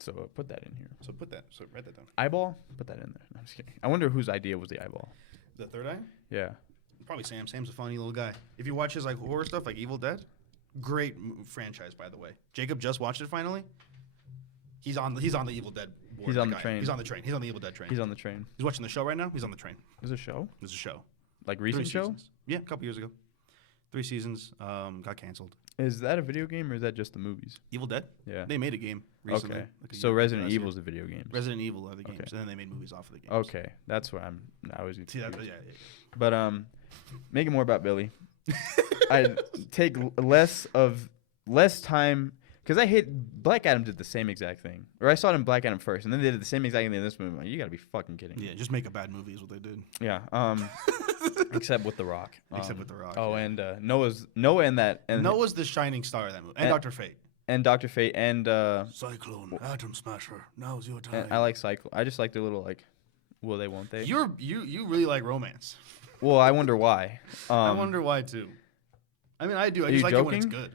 So put that in here. So write that down. Eyeball? Put that in there. No, I'm just kidding. I wonder whose idea was the eyeball. The third eye? Yeah. Probably Sam. Sam's a funny little guy. If you watch his like horror stuff, like Evil Dead, great franchise, by the way. Jacob just watched it finally. He's on the Evil Dead board. He's on the train. He's on the train. He's on the Evil Dead train. He's on the train. He's watching the show right now. He's on the train. There's a show? There's a show. Like recent show? Seasons. Yeah, a couple years ago. 3 seasons. Got canceled. Is that a video game or is that just the movies? Evil Dead? Yeah. They made a game recently. Okay. Like So Resident Evil is the video game. Resident Evil are the games, Okay. and then they made movies off of the games. Okay, that's what I was. See that? Yeah. But make it more about Billy. I take less time because I hate Black Adam did the same exact thing, or I saw it in Black Adam first, and then they did the same exact thing in this movie. I'm like, you gotta be fucking kidding me. Yeah, just make a bad movie is what they did. Yeah. Except with The Rock. Except with The Rock. Oh, yeah. and Noah in that. And Noah's the shining star of that movie, and Dr. Fate. And Dr. Fate and Cyclone, Atom Smasher. Now's your time. and I like Cyclone. I just like their little like, will they, won't they? You really like romance. Well, I wonder why. I wonder why too. I mean, I do. I Are just you like it when it's joking? good.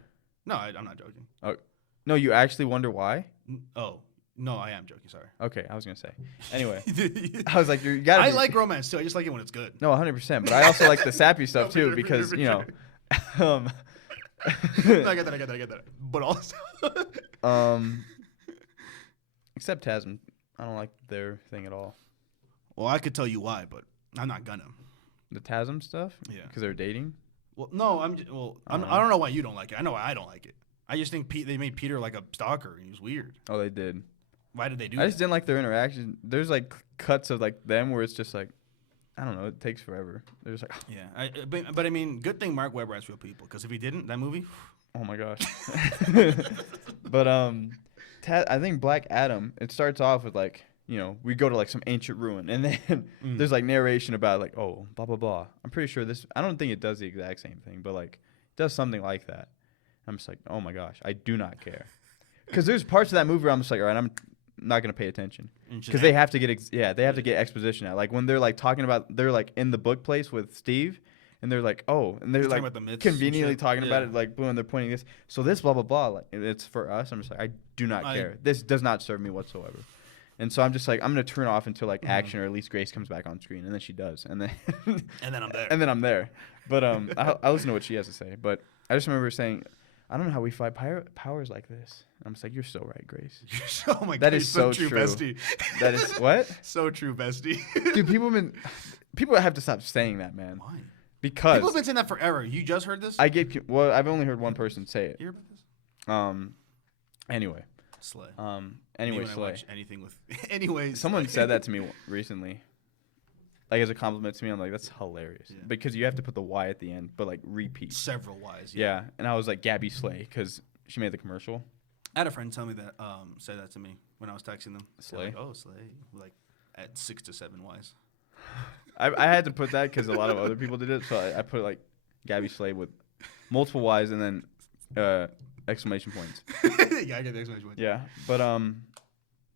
No, I'm not joking. Oh, no, you actually wonder why? Oh, no, I am joking. Sorry. Okay, I was gonna say. Anyway, I was like, you gotta. I like romance too. I just like it when it's good. No, 100%. But I also like the sappy stuff too because you know. No, I get that. But also, except TASM, I don't like their thing at all. well, I could tell you why, but I'm not gonna. The TASM stuff? Yeah. Because they're dating? Well, no, I don't know why you don't like it. I know why I don't like it. I just think they made Peter like a stalker, and he was weird. Oh, they did. Why did they do I that? just didn't like their interaction. There's like cuts of like them where it's just like, I don't know, it takes forever. They're just like, Yeah, but I mean, good thing Mark Webber has real people, because if he didn't, that movie. oh my gosh. But I think Black Adam, it starts off with like, you know, we go to like some ancient ruin, and then there's like narration about like, oh, blah blah blah. I'm pretty sure this. I don't think it does the exact same thing, but like, it does something like that. I'm just like, oh my gosh, I do not care, because there's parts of that movie where I'm just like, all right, I'm not gonna pay attention, because they have to get they have to get exposition out. Like when they're like talking about, they're like in the book place with Steve, and they're like, oh, and they're like conveniently talking about it, like boom, and they're pointing this. So this blah blah blah, like it's for us. I'm just like, I do not care. This does not serve me whatsoever. And so I'm just like, I'm gonna turn off until like action or at least Grace comes back on screen, and then she does, and then I'm there. And then I'm there. But I listen to what she has to say. But I just remember saying, I don't know how we fight powers like this. I'm just like, you're so right, Grace. Oh my God, that is so true, bestie. That is what? So true, bestie. Dude, people have to stop saying that, man. Why? Because people have been saying that forever. You just heard this? I've only heard one person say it. You hear about this? Anyway. Slay. Anyway, Slay. Slay. Watch anything with. Anyways. Someone said that to me recently. Like as a compliment to me, I'm like, that's hilarious. Yeah. Because you have to put the Y at the end, but like repeat. Several Ys. Yeah. And I was like, Gabby Slay, because she made the commercial. I had a friend tell me that, say that to me when I was texting them. Slay? Like, oh, Slay. Like at 6 to 7 Ys. I had to put that because a lot of other people did it. So I put like Gabby Slay with multiple Ys and then exclamation points. Yeah, I get the exclamation points. Yeah. But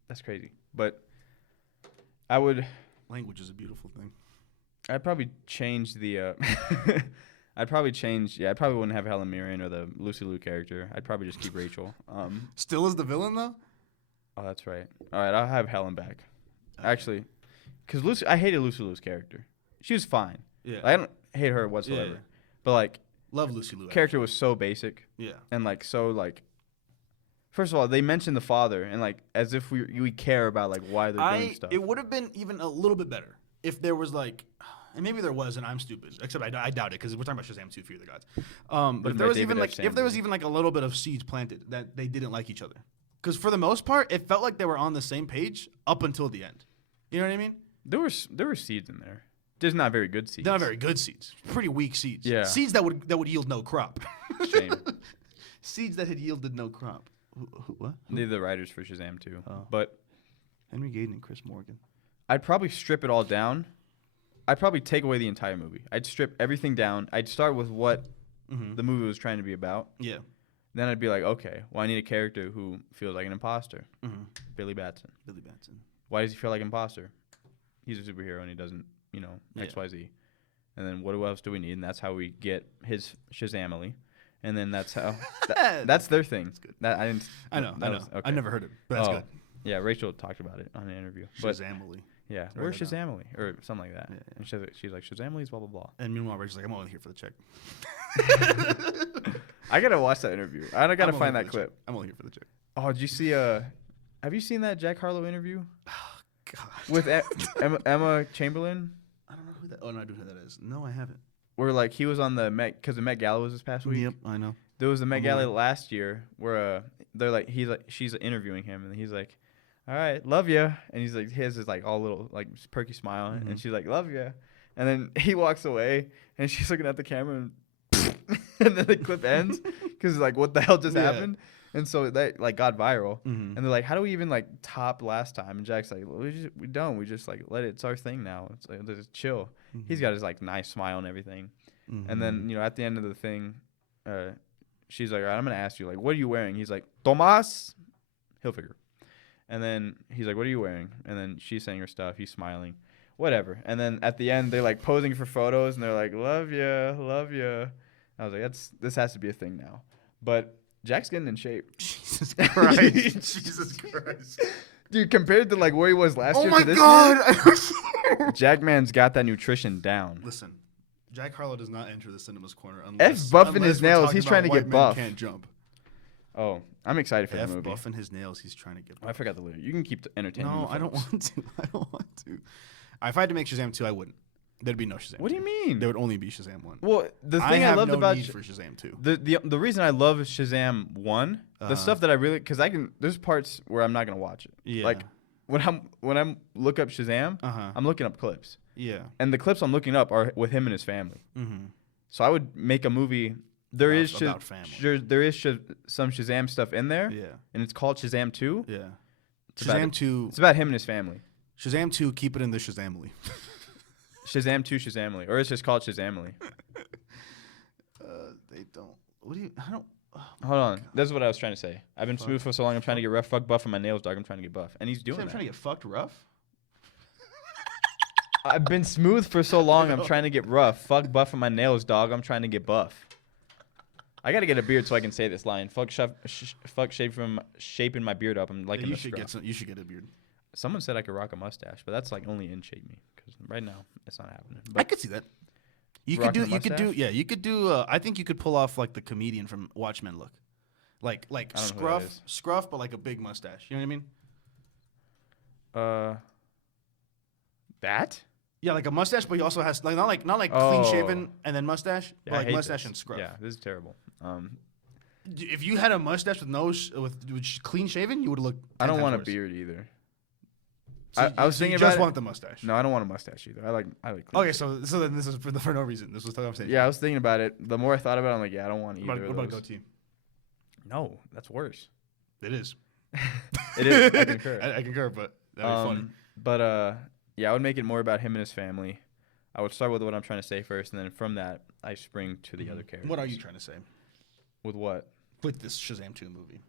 that's crazy. But I would. Language is a beautiful thing. I'd probably change the. I probably wouldn't have Helen Mirren or the Lucy Liu character. I'd probably just keep Rachel. Still is the villain though. Oh, that's right. All right, I'll have Helen back. Actually, because I hated Lucy Liu's character. She was fine. Yeah. I don't hate her whatsoever. Yeah. But like, love Lucy Liu. Character was so basic. Yeah. And like so like. First of all, they mentioned the father, and like as if we care about like why they're doing stuff. It would have been even a little bit better if there was like, and maybe there was, and I'm stupid. Except I doubt it, because we're talking about Shazam 2: Fear the Gods. But if there was even like a little bit of seeds planted that they didn't like each other, because for the most part, it felt like they were on the same page up until the end. You know what I mean? There were seeds in there. Just not very good seeds. Not very good seeds. Pretty weak seeds. Yeah. Seeds that would yield no crop. Shame. Seeds that had yielded no crop. What? They're the writers for Shazam 2. Oh. But Henry Gayden and Chris Morgan. I'd probably strip it all down. I'd probably take away the entire movie. I'd strip everything down. I'd start with what the movie was trying to be about. Yeah. Then I'd be like, okay, well, I need a character who feels like an imposter. Billy Batson. Why does he feel like an imposter? He's a superhero and he doesn't, X, Y, Z. And then what else do we need? And that's how we get his Shazamily. And then that's how that's their thing. That's good. That I know. Okay. I never heard it, but that's good. Yeah, Rachel talked about it on an interview. Shazamily. Yeah. Write Where's that down. Shazamily? Or something like that. Yeah, yeah. And she's like, Shazamily's blah, blah, blah. And meanwhile, Rachel's like, I'm only here for the check. I got to watch that interview. I got to I'm find only that for the check. clip. I'm only here for the check. Oh, did you see, have you seen that Jack Harlow interview? God. With Emma Chamberlain? I don't know who that. Oh no, I do know who that is. No, I haven't. Where like he was on the Met, because the Met Gala was this past week. Yep, I know. There was the Met I'm Gala aware. last year where they're like she's interviewing him and he's like, all right, love ya, and he's like he has this like all little like perky smile and she's like love ya, and then he walks away and she's looking at the camera and, and then the clip ends because like what the hell just happened. And so that like got viral, and they're like, "How do we even like top last time?" And Jack's like, well, "We don't. We just like let it. It's our thing now. It's like just chill." He's got his like nice smile and everything. And then at the end of the thing, she's like, "All right, I'm gonna ask you like, what are you wearing?" He's like, "Tomas Hilfiger." And then he's like, "What are you wearing?" And then she's saying her stuff. He's smiling, whatever. And then at the end, they're like posing for photos, and they're like, "Love ya, love ya." I was like, this has to be a thing now, but. Jack's getting in shape. Jesus Christ. Jesus Christ. Dude, compared to like where he was last Oh year my to this God. year, Jack Man's got that nutrition down. Listen, Jack Harlow does not enter the cinemas corner unless buffing his we're nails. talking He's about trying to white get men buff. Can't jump. Oh, I'm excited for that F movie. buffing his nails. He's trying to get buff. I forgot the lyric. You can keep entertaining me. No, I don't want to. I don't want to. If I had to make Shazam 2, I wouldn't. There'd be no Shazam. What do you mean? There would only be Shazam 1. Well, the I thing I have loved no about need for Shazam 2. the reason I love Shazam 1, the stuff that I really because there's parts where I'm not gonna watch it. Yeah. Like when I'm look up Shazam, I'm looking up clips. Yeah. And the clips I'm looking up are with him and his family. Mm-hmm. So I would make a movie. About family. There is some Shazam stuff in there. Yeah. And it's called Shazam 2. Yeah. About Shazam 2. It's about him and his family. Shazam 2, keep it in the Shazamily. Shazam 2 Shazamily. Or it's just called Shazamily. They don't. What do you. I don't. Hold on. That's what I was trying to say. I've been smooth for so long. I'm trying to get rough. Fuck buff on my nails, dog. I'm trying to get buff. And he's doing I'm that. trying to get fucked rough? I've been smooth for so long. I'm trying to get rough. Fuck buff on my nails, dog. I'm trying to get buff. I got to get a beard so I can say this line. Fuck shaping my beard up. I'm liking You the should scruff. you should get a beard. Someone said I could rock a mustache, but that's like only in shape me because right now it's not happening. But I could see that. You could Rocking do. a You could do. mustache? Yeah, you could do. I think you could pull off like the comedian from Watchmen look, like I don't know who that is. scruff, but like a big mustache. You know what I mean? That? Yeah, like a mustache, but he also has like not like Oh. clean shaven and then mustache, Yeah, but I like hate mustache this. and scruff. Yeah, this is terrible. If you had a mustache with with clean shaven, you would look. I 10 don't times want a worse. beard either. So I was so you thinking just about it. want the mustache. No, I don't want a mustache either. I like clean Okay, shaven. so then this is for no reason. This was the conversation. Yeah, I was thinking about it. The more I thought about it, I'm like, yeah, I don't want either What about a of those. goatee? No, that's worse. It is. It is. I concur. I concur, but that'd be funny. But yeah, I would make it more about him and his family. I would start with what I'm trying to say first, and then from that, I spring to the other characters. What are you trying to say With what? with this Shazam 2 movie?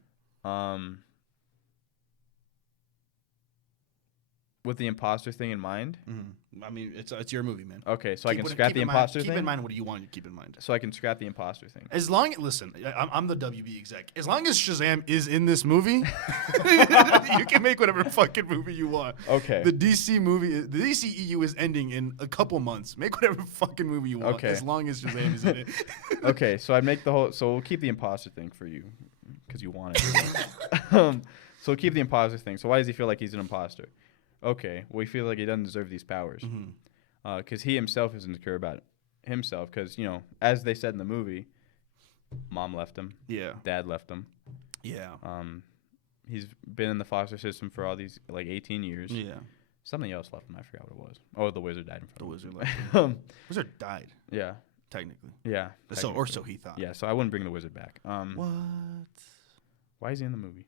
With the imposter thing in mind. Mm-hmm. I mean, it's your movie, man. Okay, so I can scrap the imposter Keep thing. in mind what you want to keep in mind. So I can scrap the imposter thing. As long listen, I'm the WB exec. As long as Shazam is in this movie, you can make whatever fucking movie you want. Okay. The DC DCEU is ending in a couple months. Make whatever fucking movie you want. Okay. As long as Shazam is in it. Okay, so I'd make the whole. So we'll keep the imposter thing for you, because you want it. So we'll keep the imposter thing. So why does he feel like he's an imposter? Okay, well, he feels like he doesn't deserve these powers, because he himself is insecure about himself. Because as they said in the movie, mom left him, Yeah. dad left him. Yeah. He's been in the foster system for all these like 18 years. Yeah. Something else left him. I forgot what it was. Oh, the wizard died in front The of wizard him. left. Wizard died, Yeah, technically. yeah. So he thought. Yeah, so I wouldn't bring the wizard back. What? Why is he in the movie?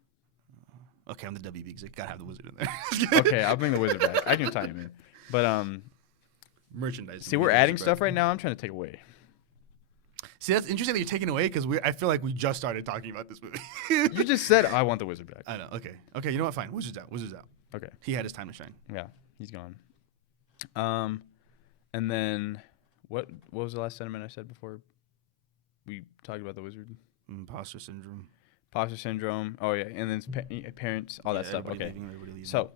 Okay, I'm the WB exec. Gotta have the wizard in there. Okay, I'll bring the wizard back. I can tie him in. But Merchandise. see, we're adding stuff right now. I'm trying to take away. See, that's interesting that you're taking away because I feel like we just started talking about this movie. You just said I want the wizard back. I know. Okay. Okay. You know what? Fine. Wizard's out. Wizard's out. Okay. He had his time to shine. Yeah, he's gone. And then what was the last sentiment I said before we talked about the wizard? Imposter syndrome. Imposter syndrome. Oh yeah, and then parents, all that stuff. Everybody Okay. leaving, everybody leaving. So,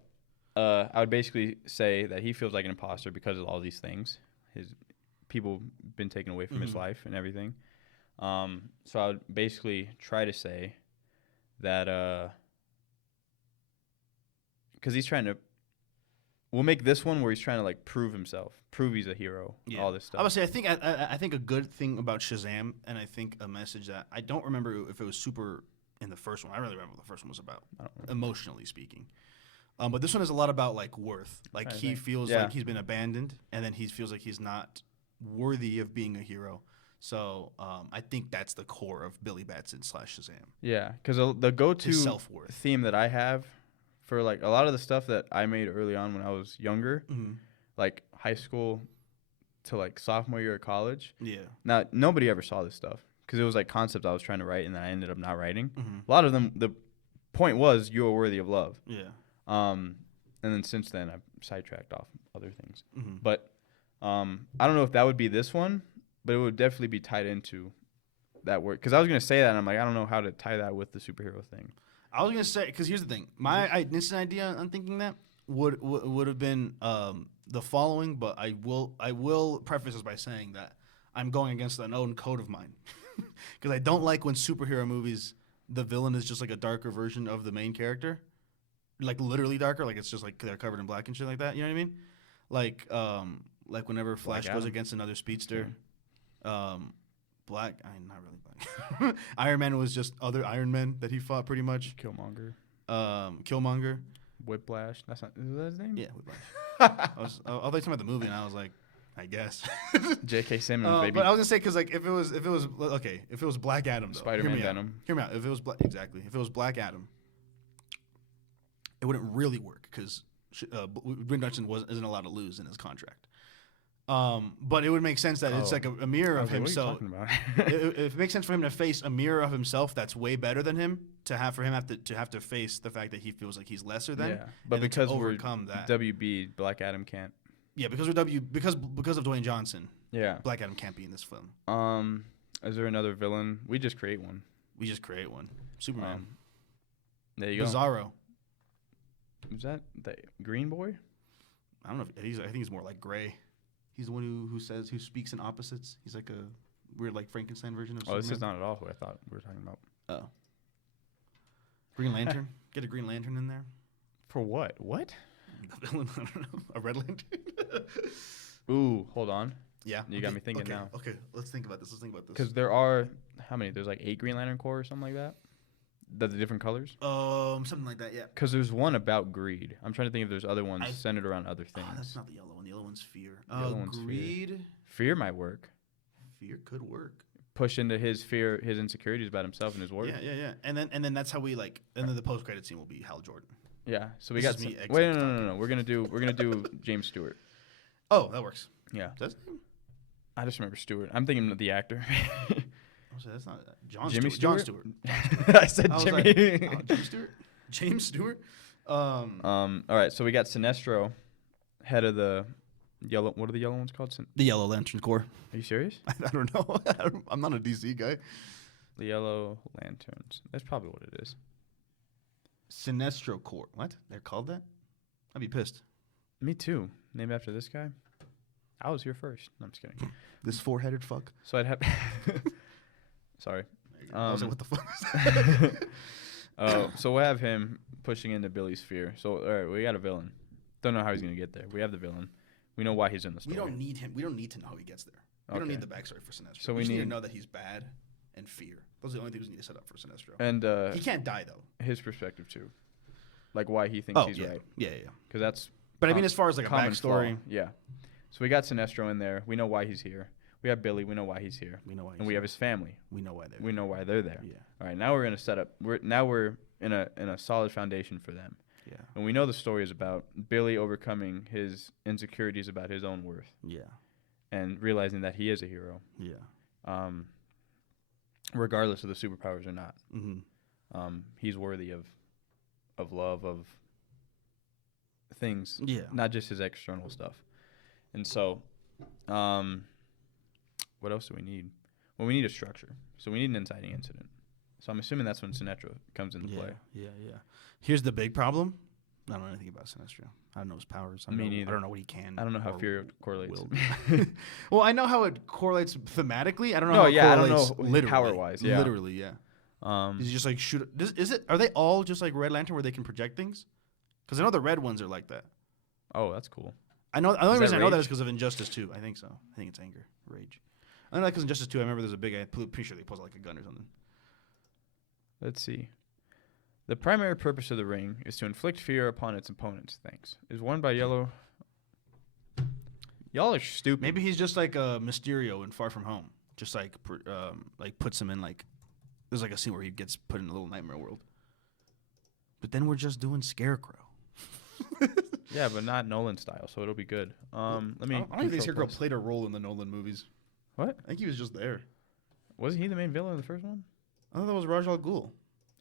I would basically say that he feels like an imposter because of all these things. His people been taken away from his life and everything. So I would basically try to say that because he's trying to. We'll make this one where he's trying to like prove himself, prove he's a hero, all this stuff. I would say I think a good thing about Shazam, and I think a message that I don't remember if it was super in the first one. I really remember what the first one was about, emotionally speaking. But this one is a lot about like worth. Like he feels like he's been abandoned, and then he feels like he's not worthy of being a hero. So I think that's the core of Billy Batson / Shazam. Yeah, because the go-to self-worth theme that I have for like a lot of the stuff that I made early on when I was younger, like high school to like sophomore year of college. Yeah. Now nobody ever saw this stuff because it was like concepts I was trying to write and then I ended up not writing. A lot of them, the point was you are worthy of love. Yeah. And then since then I've sidetracked off other things. But I don't know if that would be this one, but it would definitely be tied into that word. Because I was gonna say that and I'm like I don't know how to tie that with the superhero thing. I was gonna say because here's the thing. My instant idea on thinking that would have been the following, but I will preface this by saying that I'm going against an own code of mine because I don't like when superhero movies the villain is just like a darker version of the main character, like literally darker, like it's just like they're covered in black and shit like that. You know what I mean? Like whenever Flash goes against another speedster, not really black. Iron Man was just other Iron Men that he fought pretty much. Killmonger. Whiplash. Is that his name? Yeah, Whiplash. I was talking about the movie, and I was like, I guess. J.K. Simmons, baby. But I was gonna say because like if it was Black Adam, though, Spider-Man Venom. Hear me out. If it was if it was Black Adam, it wouldn't really work because Dwayne Johnson isn't allowed to lose in his contract. But it would make sense that it's like a mirror of himself. It makes sense for him to face a mirror of himself that's way better than him to have to face the fact that he feels like he's lesser than. Yeah, but because we're WB, Black Adam can't. Yeah, because we're because of Dwayne Johnson. Yeah, Black Adam can't be in this film. Is there another villain? We just create one. Superman. There you go. Bizarro. Is that the Green Boy? I don't know. I think he's more like gray. He's the one who speaks in opposites. He's like a weird like Frankenstein version of Superman. This is not at all who I thought we were talking about. Oh. Green Lantern? Get a Green Lantern in there. For what? What? The villain, I don't know. A Red Lantern? Ooh, hold on. Yeah. You got me thinking now. Okay, let's think about this. Because there are, how many? There's like 8 Green Lantern Corps or something like that? The different colors? Something like that, yeah. Because there's one about greed. I'm trying to think if there's other ones centered around other things. That's not the yellow one. The yellow one's fear. Greed. Fear might work. Fear could work. Push into his fear, his insecurities about himself and his work. Yeah. And then that's how we like. And then the post credit scene will be Hal Jordan. Yeah. So we got. Wait, no. We're gonna do James Stewart. Oh, that works. Yeah. Does it? I just remember Stewart. I'm thinking of the actor. That's not Jimmy Stewart. Stewart. John Stewart. I said Jimmy. Like, Jimmy Stewart. James Stewart. All right. So we got Sinestro, head of the yellow. What are the yellow ones called? The Yellow Lantern Corps. Are you serious? I don't know. I'm not a DC guy. The Yellow Lanterns. That's probably what it is. Sinestro Corps. What? They're called that? I'd be pissed. Me too. Named after this guy. I was here first. No, I'm just kidding. This 4-headed fuck. So I'd have. Sorry. I was like, what the fuck is that? So we'll have him pushing into Billy's fear. So, all right, we got a villain. Don't know how he's going to get there. We have the villain. We know why he's in the story. We don't need him. We don't need to know how he gets there. We don't need the backstory for Sinestro. So we just need to know that he's bad and fear. Those are the only things we need to set up for Sinestro. And he can't die, though. His perspective, too. Like, why he thinks he's right. Yeah. Because that's... But I mean, as far as like a backstory... Yeah. So we got Sinestro in there. We know why he's here. We have Billy. We know why he's here. And we have his family. We know why they're there. We know why they're there. Yeah. All right. Now we're going to set up. We're in a solid foundation for them. Yeah. And we know the story is about Billy overcoming his insecurities about his own worth. Yeah. And realizing that he is a hero. Yeah. Regardless of the superpowers or not. Mm-hmm. He's worthy of love, of things. Yeah. Not just his external stuff. And so, what else do we need? Well, we need a structure. So we need an inciting incident. So I'm assuming that's when Sinestro comes into play. Yeah. Here's the big problem. I don't know anything about Sinestro. I don't know his powers. Me neither. I don't know what he can. I don't know how fear correlates. Well, I know how it correlates thematically. I don't know how it correlates literally. Power-wise. Yeah. Literally, yeah. Is he just like shoot? Is it? Are they all just like Red Lantern where they can project things? Because I know the red ones are like that. Oh, that's cool. I know. The only reason I know that is because of Injustice 2. I think so. I think it's anger, rage. I know that because Injustice 2. I remember there's a big. I'm pretty sure they pose like a gun or something. Let's see. The primary purpose of the ring is to inflict fear upon its opponents. Thanks. Is worn by yellow. Y'all are stupid. Maybe he's just like Mysterio in Far From Home. Just like puts him in like. There's like a scene where he gets put in a little nightmare world. But then we're just doing Scarecrow. Yeah, but not Nolan style, so it'll be good. Let me. I don't think Scarecrow played a role in the Nolan movies. What? I think he was just there. Wasn't he the main villain in the first one? I thought that was Raj Al Ghul.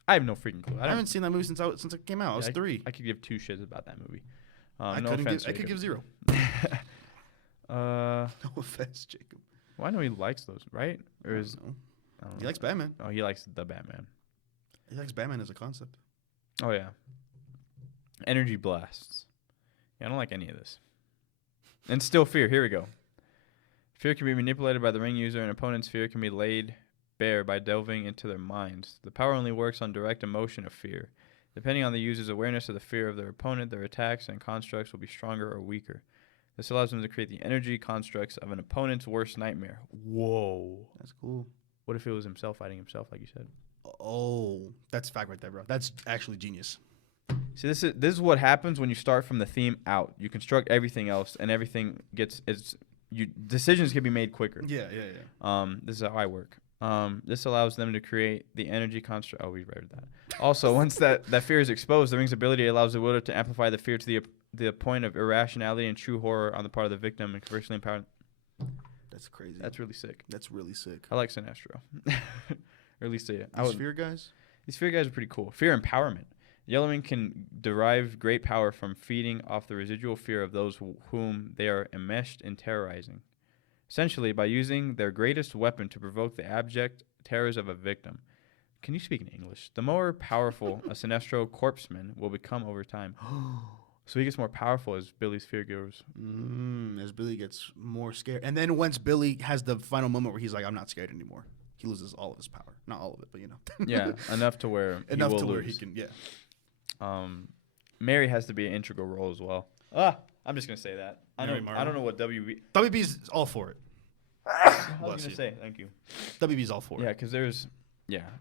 I have no freaking clue. I haven't seen that movie since it came out. I was 3. I could give 2 shits about that movie. I could give 0. No offense, Jacob. Well, I know he likes those, right? Or is he likes Batman? Oh, he likes the Batman. He likes Batman as a concept. Oh yeah. Energy blasts. Yeah, I don't like any of this. And still fear. Here we go. Fear can be manipulated by the ring user, and opponent's fear can be laid bare by delving into their minds. The power only works on direct emotion of fear. Depending on the user's awareness of the fear of their opponent, their attacks and constructs will be stronger or weaker. This allows them to create the energy constructs of an opponent's worst nightmare. Whoa. That's cool. What if it was himself fighting himself, like you said? Oh, that's fact right there, bro. That's actually genius. See, this is what happens when you start from the theme out. You construct everything else, and everything decisions can be made quicker. Yeah. This is how I work. This allows them to create the energy construct. Oh, we read that. Also, once that fear is exposed, the ring's ability allows the wielder to amplify the fear to the point of irrationality and true horror on the part of the victim, and conversely empower. That's crazy. That's really sick. That's really sick. I like Sinestro. Or at least These fear guys? These fear guys are pretty cool. Fear empowerment. Yellowing can derive great power from feeding off the residual fear of those whom they are enmeshed in terrorizing. Essentially, by using their greatest weapon to provoke the abject terrors of a victim. Can you speak in English? The more powerful a Sinestro corpseman will become over time. So he gets more powerful as Billy's fear grows. As Billy gets more scared. And then once Billy has the final moment where he's like, I'm not scared anymore. He loses all of his power. Not all of it, but you know. Yeah, enough to where he will lose. He can, yeah. Mary has to be an integral role as well. I'm just gonna say that. I don't know what WB's all for it. I was gonna say thank you. WB's all for it. Yeah, because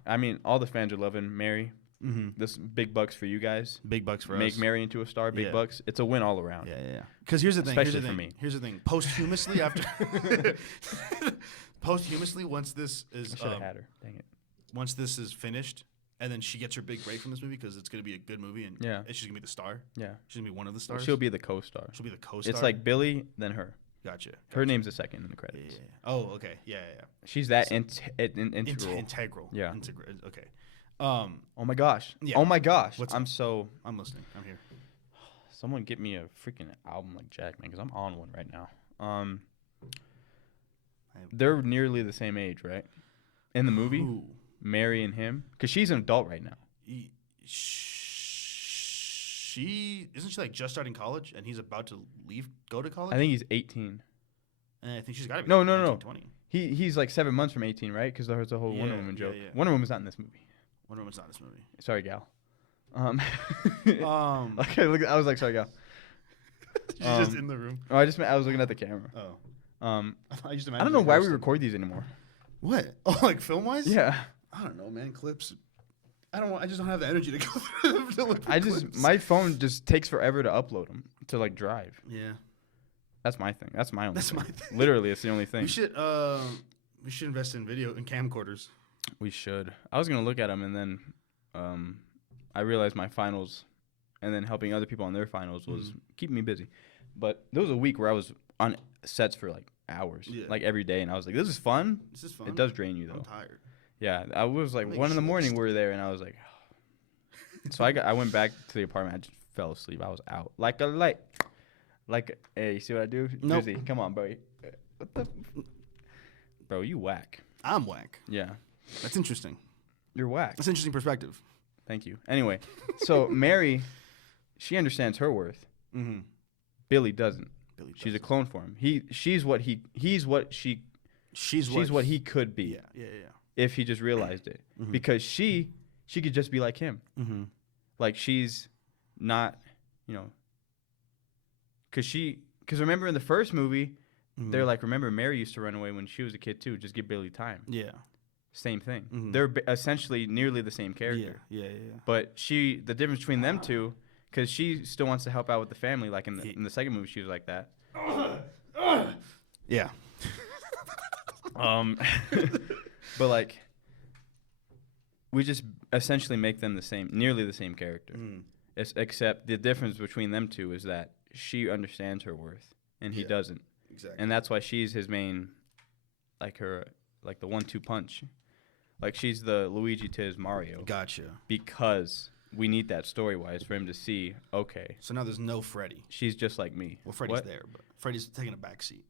I mean, all the fans are loving Mary. Mm-hmm. This big bucks for you guys. Big bucks for Make us. Mary into a star. Big bucks. It's a win all around. Yeah. Because here's the thing. Especially for me. Here's the thing. Posthumously, posthumously, once this is, I should have had her. Dang it. Once this is finished, and then she gets her big break from this movie because it's gonna be a good movie, and she's gonna be the star. Yeah. She's gonna be one of the stars. Well, she'll be the co-star. She'll be the co-star. It's like Billy, then her. Gotcha. Her name's the second in the credits. Yeah. Oh, okay. Yeah. She's that integral. Integral. Yeah. Okay. Oh my gosh. Yeah. Oh my gosh. I'm listening. I'm here. Someone get me a freaking album like Jack, man, because I'm on one right now. They're nearly the same age, right? In the movie, Mary and him, because she's an adult right now. Isn't she like just starting college, and he's about to go to college? I think he's 18. And I think she's got to be. No. 20. He's like 7 months from 18, right? Because there's a whole Wonder Woman joke. Yeah. Wonder Woman's not in this movie. Wonder Woman's not in this movie. Sorry, gal. Okay, look. I was like, sorry, gal. She's just in the room. Oh, I was looking at the camera. Oh. I don't know why we record these anymore. What? Oh, like film wise? Yeah. I don't know, man. Clips. I just don't have the energy to go through to look for clips. My phone just takes forever to upload them to like drive. Yeah. That's my thing. That's my only. That's thing. my thing. Literally, it's the only thing. We should invest in video and camcorders. We should. I was gonna look at them, and then I realized my finals, and then helping other people on their finals was keeping me busy. But there was a week where I was on sets for like hours, like every day, and I was like, "This is fun." This is fun. It does drain you though. I'm tired. Yeah, I was like 1 a.m. we were there, and I was like, so I went back to the apartment. I just fell asleep. I was out like a light. Like, hey, you see what I do? Nope. Drizzy, come on, bro. What the? Bro, you whack. I'm whack. Yeah. That's interesting. You're whack. That's an interesting perspective. Thank you. Anyway, so Mary, she understands her worth. Mm-hmm. Billy doesn't. She's a clone for him. She's what he could be. Yeah. If he just realized it, because she could just be like him. Mm-hmm. Like she's not, because remember in the first movie, they're like, remember Mary used to run away when she was a kid too. Just give Billy time. Yeah. Same thing. They're essentially nearly the same character. Yeah. But the difference between them two, because she still wants to help out with the family. Like in the second movie, she was like that. Yeah. But like, we just essentially make them nearly the same character. Except the difference between them two is that she understands her worth and he doesn't. Exactly. And that's why she's his main, like the 1-2 punch. Like she's the Luigi to his Mario. Gotcha. Because we need that story-wise for him to see, okay. So now there's no Freddy. She's just like me. Well, Freddy's there, but Freddy's taking a back seat.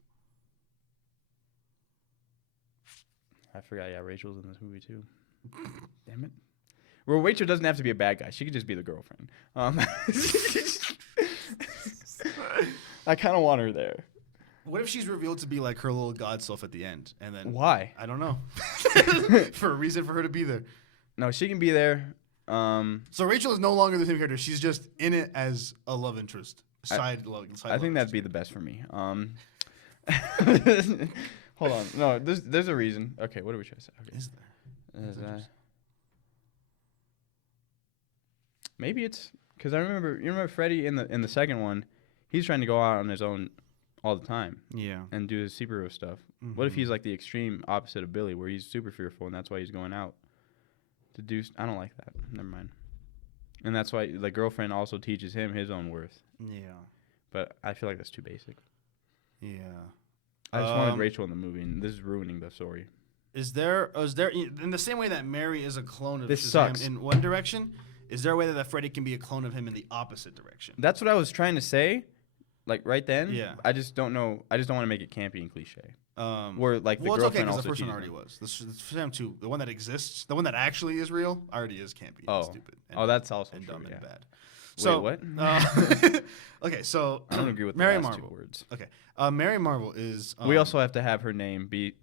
I forgot, yeah, Rachel's in this movie too. Damn it. Well, Rachel doesn't have to be a bad guy. She could just be the girlfriend. I kind of want her there. What if she's revealed to be like her little god self at the end, and then why? I don't know. For a reason for her to be there. No, she can be there. So Rachel is no longer the same character. She's just in it as a love interest. I think that'd be the best for me. Hold on. No, there's a reason. Okay, what are we trying to say? Okay. Is there? Maybe it's because you remember Freddy in the second one. He's trying to go out on his own all the time. Yeah. And do his superhero stuff. What if he's like the extreme opposite of Billy, where he's super fearful and that's why he's going out to do? I don't like that. Never mind. And that's why the girlfriend also teaches him his own worth. Yeah. But I feel like that's too basic. Yeah. I just wanted Rachel in the movie, and this is ruining the story. Is there in the same way that Mary is a clone of this Shazam sucks. in one direction? Is there a way that Freddy can be a clone of him in the opposite direction? That's what I was trying to say, like right then. Yeah. I just don't know. I just don't want to make it campy and cliche. Where like the it's okay girlfriend because also the first one teaches already him. was. The Shazam 2, the one that exists, the one that actually is real, already is campy and stupid. And, that's also and true, dumb yeah. and bad. Wait, So what? Okay, so I don't agree with Mary the last Marvel. two words. Okay, Mary Marvel is. We also have to have her name be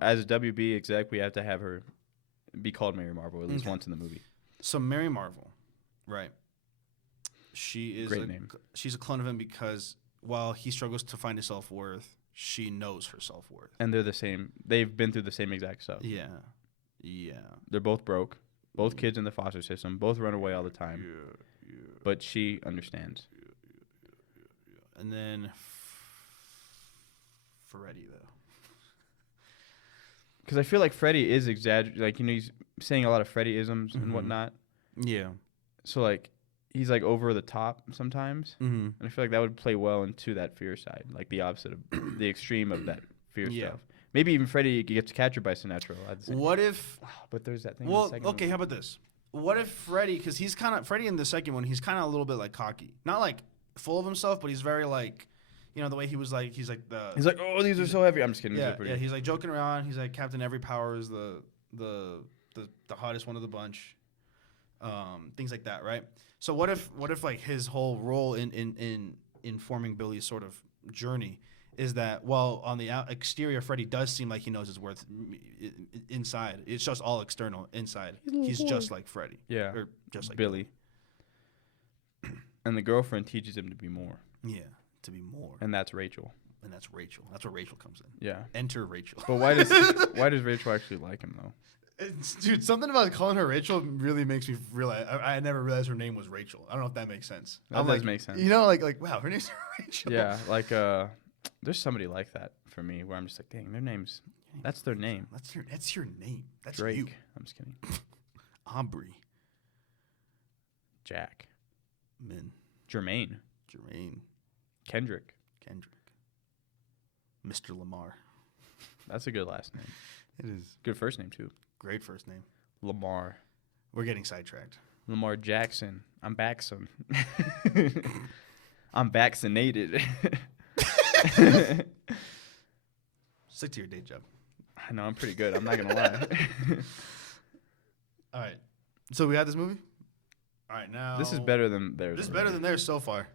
as a WB exec. We have to have her be called Mary Marvel at least once in the movie. So Mary Marvel, right? She is Great name. She's a clone of him because while he struggles to find his self-worth, she knows her self-worth. And they're the same. They've been through the same exact stuff. Yeah. They're both broke. Both kids in the foster system. Both run away all the time. Yeah. But she understands. And then Freddy, though. Because I feel like Freddy is exaggerating. Like, he's saying a lot of Freddy-isms and whatnot. Yeah. So, like, he's, like, over the top sometimes. Mm-hmm. And I feel like that would play well into that fear side. Like, the opposite of the extreme of that fear stuff. Maybe even Freddy gets captured by Sinestro. What if... But there's that thing Well, in the second okay, movie. how about this? What if Freddy... Because he's kind of... Freddy in the second one, he's kind of a little bit, like, cocky. Not, like, full of himself, but he's very, like... You know, the way he was, like... He's like, oh, these are so heavy. I'm just kidding. Yeah, he's, like, joking around. He's, like, Captain Every Power is the hottest one of the bunch. Things like that, right? So what if like, his whole role in forming Billy's sort of journey is that while on the exterior Freddy does seem like he knows his worth, inside it's just all external. Inside he's just like Freddy, or just like Billy. And the girlfriend teaches him to be more. Yeah, to be more. And that's Rachel. And that's Rachel. That's where Rachel comes in. Yeah. Enter Rachel. But why does Rachel actually like him though? Dude, something about calling her Rachel really makes me realize. I never realized her name was Rachel. I don't know if that makes sense. That does make sense. You know, like wow, her name's Rachel. Yeah, like there's somebody like that for me where I'm just like, dang, that's their name. That's your name. That's Drake. you. I'm just kidding. Aubrey. Jack. Min. Jermaine. Kendrick. Kendrick. Mr. Lamar. That's a good last name. It is. Good first name too. Great first name. Lamar. We're getting sidetracked. Lamar Jackson. I'm back, son. I'm vaccinated. Stick to your day job. I know, I'm pretty good. I'm not going to lie. All right. So we had this movie? All right, now This is better than theirs. This is better than theirs so far.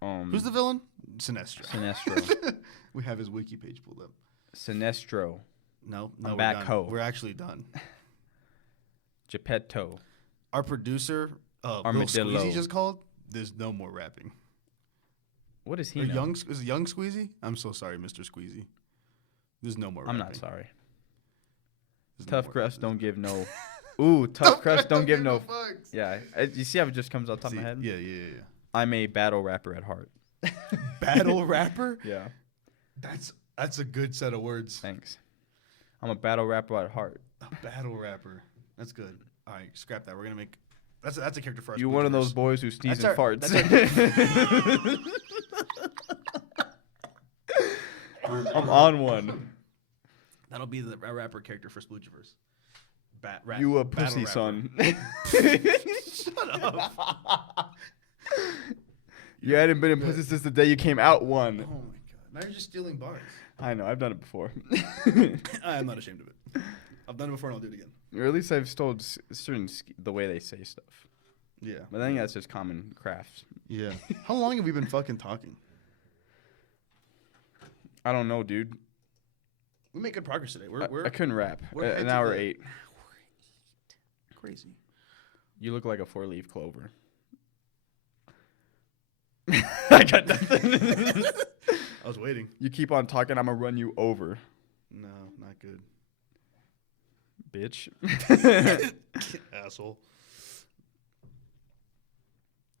Who's the villain? Sinestro. Sinestro. We have his wiki page pulled up. Sinestro. No, I'm we're back done. ho. We're actually done. Geppetto. Our producer, Bill Armadillo. Squeezy just called. There's no more rapping. What is he? Is it Young Squeezy? I'm so sorry, Mr. Squeezy. There's no more rapping. I'm not sorry. There's Tough more crust rapping. don't give no. Ooh, tough crust don't give no. fucks. Yeah, you see how it just comes on top of my head? Yeah. I'm a battle rapper at heart. Battle rapper? Yeah. That's a good set of words. Thanks. I'm a battle rapper at heart. A battle rapper. That's good. All right, scrap that. We're gonna make. That's a character for us. You one of those boys who sneezes and farts. I'm on one. That'll be the rapper character for Sploogiverse. You a pussy, son. Shut up. You hadn't been in pussy since the day you came out one. Oh my god. Now you're just stealing bars. I know. I've done it before. I'm not ashamed of it. I've done it before and I'll do it again. Or at least I've stole the way they say stuff. Yeah. But I think that's just common crafts. Yeah. How long have we been fucking talking? I don't know, dude. We make good progress today. I couldn't rap. We're An hour 8. Crazy. You look like a 4-leaf clover. I got nothing. I was waiting. You keep on talking, I'm gonna run you over. No, not good. Bitch. Asshole.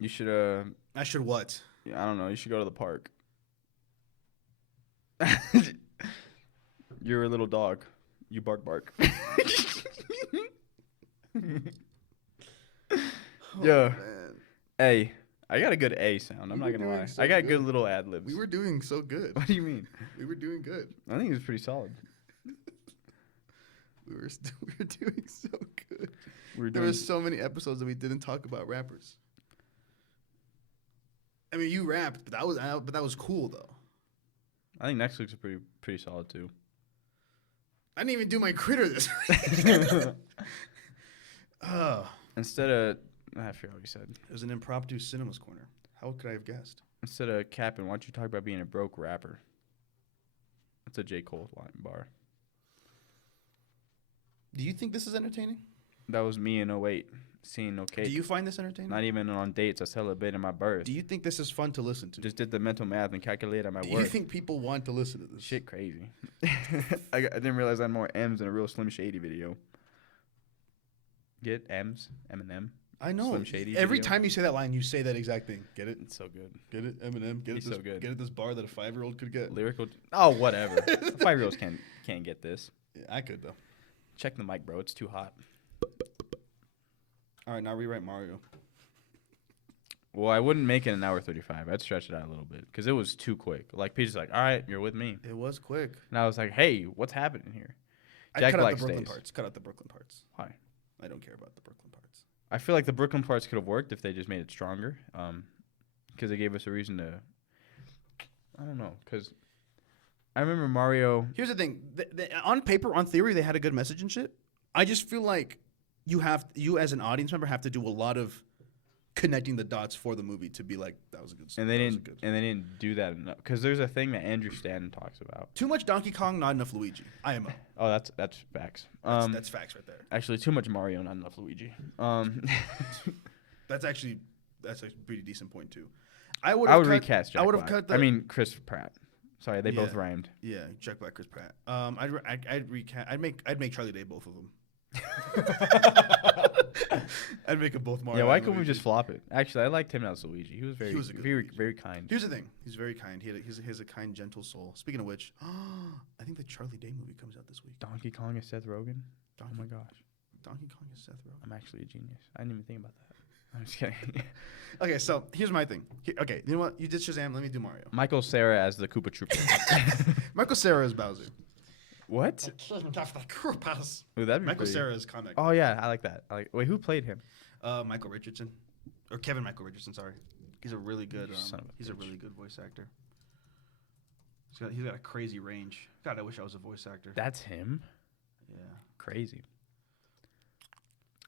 You should I should what? I don't know, you should go to the park. You're a little dog. You bark. Yeah. Man. A. I got a good A sound. I'm You not were gonna doing lie. so I got good. good little ad libs. We were doing so good. What do you mean? We were doing good. I think it was pretty solid. We were doing so good. We were There doing. were so many episodes that we didn't talk about rappers. I mean, you rapped, but that was cool though. I think next week's pretty solid too. I didn't even do my critter this week. Instead of I forgot what you said. It was an impromptu cinemas corner. How could I have guessed? Instead of capping, why don't you talk about being a broke rapper? That's a J. Cole line bar. Do you think this is entertaining? That was me in 08, seeing no cake. Do you find this entertaining? Not even on dates. I celebrated my birth. Do you think this is fun to listen to? Just did the mental math and calculated my Do worth. you think people want to listen to this? Shit crazy. I didn't realize I had more M's than a real Slim Shady video. Get M's? Eminem? I know. Slim Shady Every video. time you say that line, you say that exact thing. Get it? It's so good. Get it? Eminem. Get He's it? This, so good. Get it? This bar that a 5-year-old could get. Lyrical. Oh, whatever. 5-year-olds can't get this. Yeah, I could though. Check the mic, bro. It's too hot. All right, now rewrite Mario. Well, I wouldn't make it an hour 35. I'd stretch it out a little bit because it was too quick. Like, Peter's like, all right, you're with me. It was quick. And I was like, hey, what's happening here? I Jack cut Black out the Brooklyn stays. parts. Cut out the Brooklyn parts. Why? I don't care about the Brooklyn parts. I feel like the Brooklyn parts could have worked if they just made it stronger. Because they gave us a reason to. I don't know. Because I remember Mario. Here's the thing. On paper, on theory, they had a good message and shit. I just feel like you as an audience member have to do a lot of connecting the dots for the movie to be like, that was a good. And they didn't do that enough. Because there's a thing that Andrew Stanton talks about. Too much Donkey Kong, not enough Luigi. IMO. Oh, that's facts. That's facts right there. Actually, too much Mario, not enough Luigi. That's actually a pretty decent point too. I would recast Jack Black. I mean, Chris Pratt. Sorry, they both rhymed. Yeah, Jack Black, Chris Pratt. I'd recast. I'd make Charlie Day both of them. I'd make them both Mario. Yeah, why couldn't we just flop it? Actually, I liked him as Luigi. He was a good very, Luigi. very kind. Here's the thing. He's very kind. He has a kind, gentle soul. Speaking of which, I think the Charlie Day movie comes out this week. Donkey Kong is Seth Rogen. Oh my gosh. Donkey Kong is Seth Rogen. I'm actually a genius. I didn't even think about that. I'm just kidding. Okay, so here's my thing. Okay, you know what? You did Shazam. Let me do Mario. Michael Cera as the Koopa Troopa. Michael Cera is Bowser. What? Ooh, that'd be Michael pretty. Cera is comic. Oh yeah, I like that. Wait, who played him? Michael Richardson, or Kevin Michael Richardson. Sorry, he's a really good. Son of a He's a bitch. really good voice actor. He's got a crazy range. God, I wish I was a voice actor. That's him. Yeah. Crazy.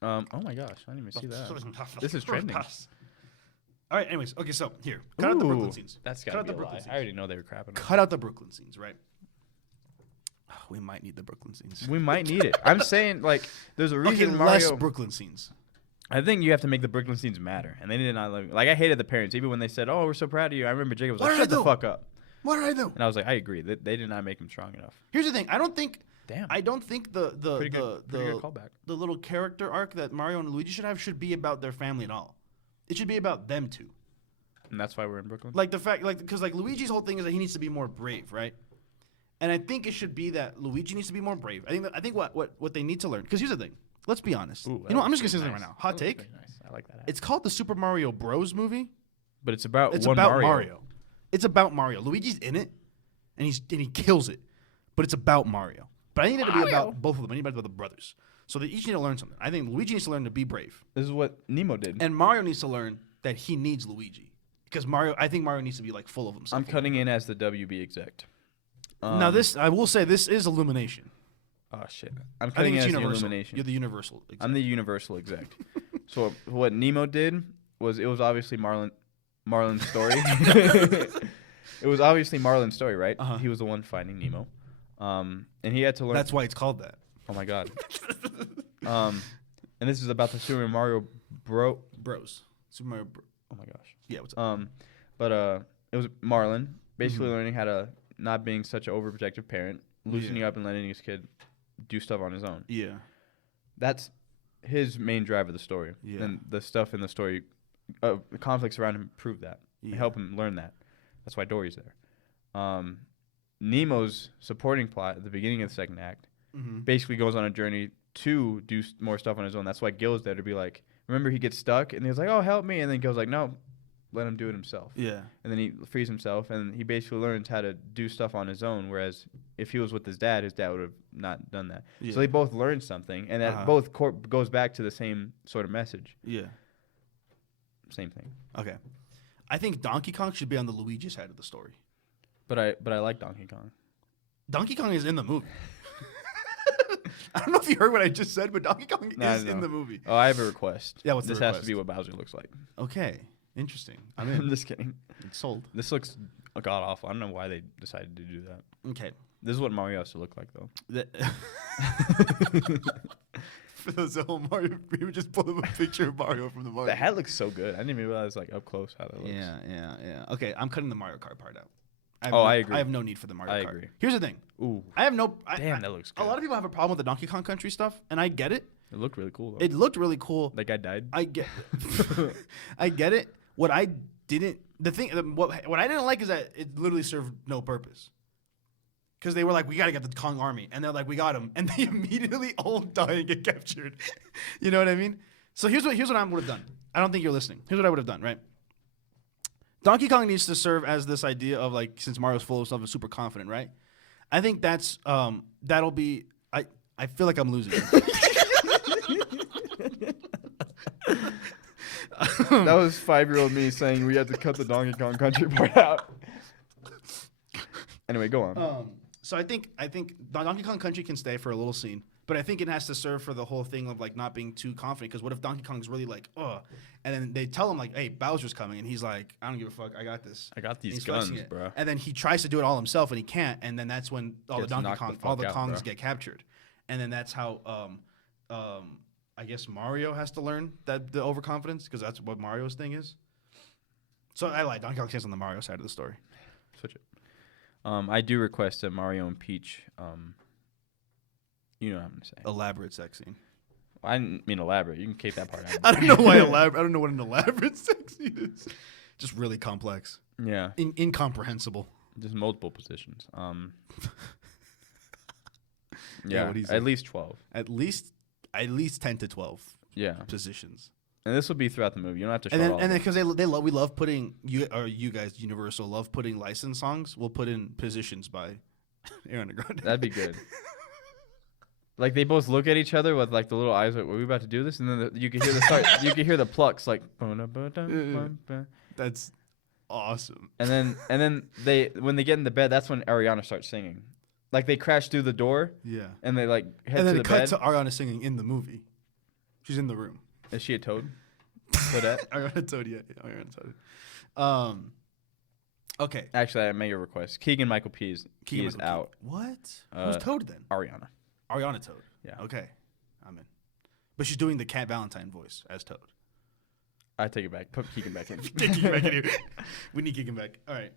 Oh my gosh, I didn't even see that. This is trending. All right. Anyways, okay. So here, cut out the Brooklyn scenes. That's gotta be a lie. I already know they were crapping. Cut out the Brooklyn scenes, right? We might need the Brooklyn scenes. We might need it. I'm saying like there's a reason. Okay, Mario, less Brooklyn scenes. I think you have to make the Brooklyn scenes matter, and they did not like I hated the parents even when they said, "Oh, we're so proud of you." I remember Jacob was like, "Shut the fuck up." What did I do? And I was like, I agree. They did not make him strong enough. Here's the thing. I don't think the the good callback. The little character arc that Mario and Luigi should be about their family at all. It should be about them two. And that's why we're in Brooklyn. Like the fact, like because like Luigi's whole thing is that he needs to be more brave, right? And I think it should be that Luigi needs to be more brave. I think what they need to learn. Because here's the thing. Let's be honest. Ooh, I'm just gonna say something right now. Hot take. Nice. I like that. It's called the Super Mario Bros. Movie. But it's about Mario. It's about Mario. Luigi's in it, and he kills it. But it's about Mario. But I need it to be about both of them. I need it about the brothers. So they each need to learn something. I think Luigi needs to learn to be brave. This is what Nemo did. And Mario needs to learn that he needs Luigi. Because I think Mario needs to be like full of himself. I'm cutting in as the WB exec. Now I will say this is Illumination. Oh shit! I'm cutting in as the Illumination. You're the Universal exec. I'm the Universal exec. So what Nemo did was it was obviously Marlin's story. It was obviously Marlin's story, right? Uh-huh. He was the one finding Nemo, and he had to learn. That's why it's called that. Oh my god. And this is about the Super Mario Bros. Super Mario. Oh my gosh. Yeah. What's up? But it was Marlin basically learning how to not being such an overprotective parent, loosening up and letting his kid do stuff on his own. Yeah. That's his main drive of the story. Yeah. And the stuff in the story, the conflicts around him prove that. Yeah. Help him learn that. That's why Dory's there. Nemo's supporting plot at the beginning of the second act basically goes on a journey to do more stuff on his own. That's why Gil's there to be like, remember he gets stuck and he's like, oh, help me. And then Gil's like, no, let him do it himself. Yeah. And then he frees himself and he basically learns how to do stuff on his own. Whereas if he was with his dad would have not done that. Yeah. So they both learned something and that both goes back to the same sort of message. Yeah. Same thing. Okay. I think Donkey Kong should be on the Luigi side of the story. But I like Donkey Kong. Donkey Kong is in the movie. I don't know if you heard what I just said, but Donkey Kong is in the movie. Oh, I have a request. Yeah, what's the request? This has to be what Bowser looks like. Okay. Interesting. I'm just kidding. It's sold. This looks god awful. I don't know why they decided to do that. Okay. This is what Mario has to look like, though. For those at home, Mario, we would just pull up a picture of Mario from the Mario. The hat looks so good. I didn't even realize up close how that looks. Yeah. Okay, I'm cutting the Mario Kart part out. I agree. I have no need for the Mario Kart. I agree. Here's the thing. Ooh. I have no. Damn, that looks good. A lot of people have a problem with the Donkey Kong Country stuff, and I get it. It looked really cool, though. It looked really cool. That guy died. I get. I get it. What I didn't. What I didn't like is that it literally served no purpose. Because they were like, we got to get the Kong army. And they're like, we got him. And they immediately all die and get captured. You know what I mean? So here's what I would have done. I don't think you're listening. Here's what I would have done, right? Donkey Kong needs to serve as this idea of like, since Mario's full of stuff and super confident, right? I think that's, that'll be, I feel like I'm losing. That was 5-year-old me saying we had to cut the Donkey Kong Country part out. Anyway, go on. So I think Donkey Kong Country can stay for a little scene, but I think it has to serve for the whole thing of like not being too confident. Because what if Donkey Kong's really like, ugh, and then they tell him like, hey, Bowser's coming, and he's like, I don't give a fuck, I got this. I got these guns, bro. And then he tries to do it all himself, and he can't. And then that's when all the Kongs get captured, and then that's how I guess Mario has to learn that the overconfidence, because that's what Mario's thing is. So I like Donkey Kong stays on the Mario side of the story. Switch it. I do request that Mario and Peach, you know what I'm gonna say. Elaborate sex scene. I didn't mean elaborate. You can keep that part out. I don't know why elaborate. I don't know what an elaborate sex scene is. Just really complex. Yeah. Incomprehensible. Just multiple positions. Yeah. At least 12. At least 10 to 12. Yeah. Positions. And this will be throughout the movie. You don't have to show and then because we love putting you guys Universal love putting licensed songs. We'll put in positions by Ariana Grande. That'd be good. Like they both look at each other with like the little eyes like, "Were we about to do this?" And then you can hear the start. You can hear the plucks like. That's awesome. And then when they get in the bed, that's when Ariana starts singing. Like they crash through the door. Yeah. And they like head to the bed. And then cut to Ariana singing in the movie. She's in the room. Is she a toad? Toadette? Ariana Toad, yeah. Ariana Toad. Okay. Actually, I make a request. Keegan Michael P is out. What? Who's Toad then? Ariana. Ariana Toad. Yeah. Okay. I'm in. But she's doing the Cat Valentine voice as Toad. I take it back. Put Keegan back in. Get Keegan back in here. We need Keegan back. All right.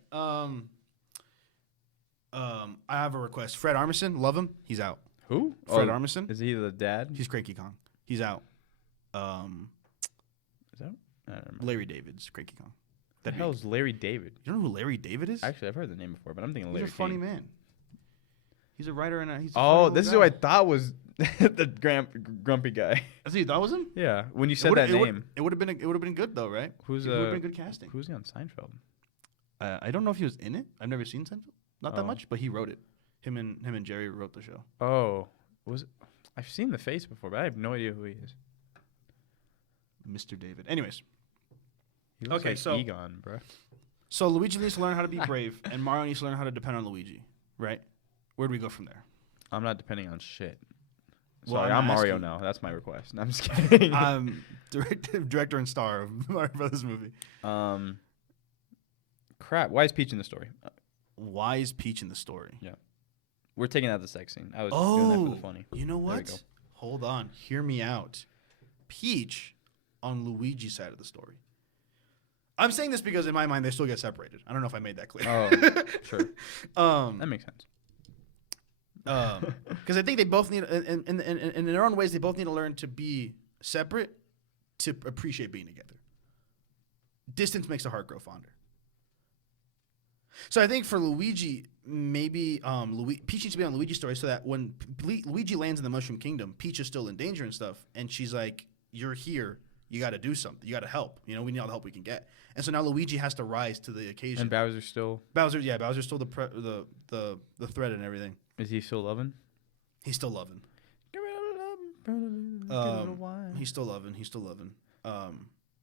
I have a request. Fred Armisen, love him. He's out. Who? Fred Armisen. Is he the dad? He's Cranky Kong. He's out. Is that? I don't remember. Larry David's Cranky Kong. The hell is Larry David? You don't know who Larry David is? Actually, I've heard the name before, but I'm thinking Larry. He's a funny man. He's a writer and he's. This is who I thought was the grumpy guy. That's who you thought was him? Yeah, when you said that name, it would have been good though, right? It would have been good casting. Who's he on Seinfeld? I don't know if he was in it. I've never seen Seinfeld, not that much, but he wrote it. Him and Jerry wrote the show. Oh, I've seen the face before, but I have no idea who he is. Mr. David. Anyways. He looks like Egon, bro. So Luigi needs to learn how to be brave, and Mario needs to learn how to depend on Luigi, right? Where do we go from there? I'm not depending on shit. Well, Sorry, I'm Mario now. That's my request. No, I'm just kidding. I'm director and star of Mario Brothers movie. Crap. Why is Peach in the story? Why is Peach in the story? Yeah. We're taking out the sex scene. I was doing that for the funny. You know what? Hold on. Hear me out. Peach on Luigi's side of the story. I'm saying this because in my mind they still get separated. I don't know if I made that clear. Oh, sure. That makes sense. Because I think they both need, in their own ways, they both need to learn to be separate to appreciate being together. Distance makes the heart grow fonder. So I think for Luigi, maybe Peach needs to be on Luigi's story so that when Luigi lands in the Mushroom Kingdom, Peach is still in danger and stuff, and she's like, "You're here. You got to do something. You got to help. You know, we need all the help we can get." And so now Luigi has to rise to the occasion. And Bowser's still the threat and everything. Is he still loving? He's still loving. He's still loving.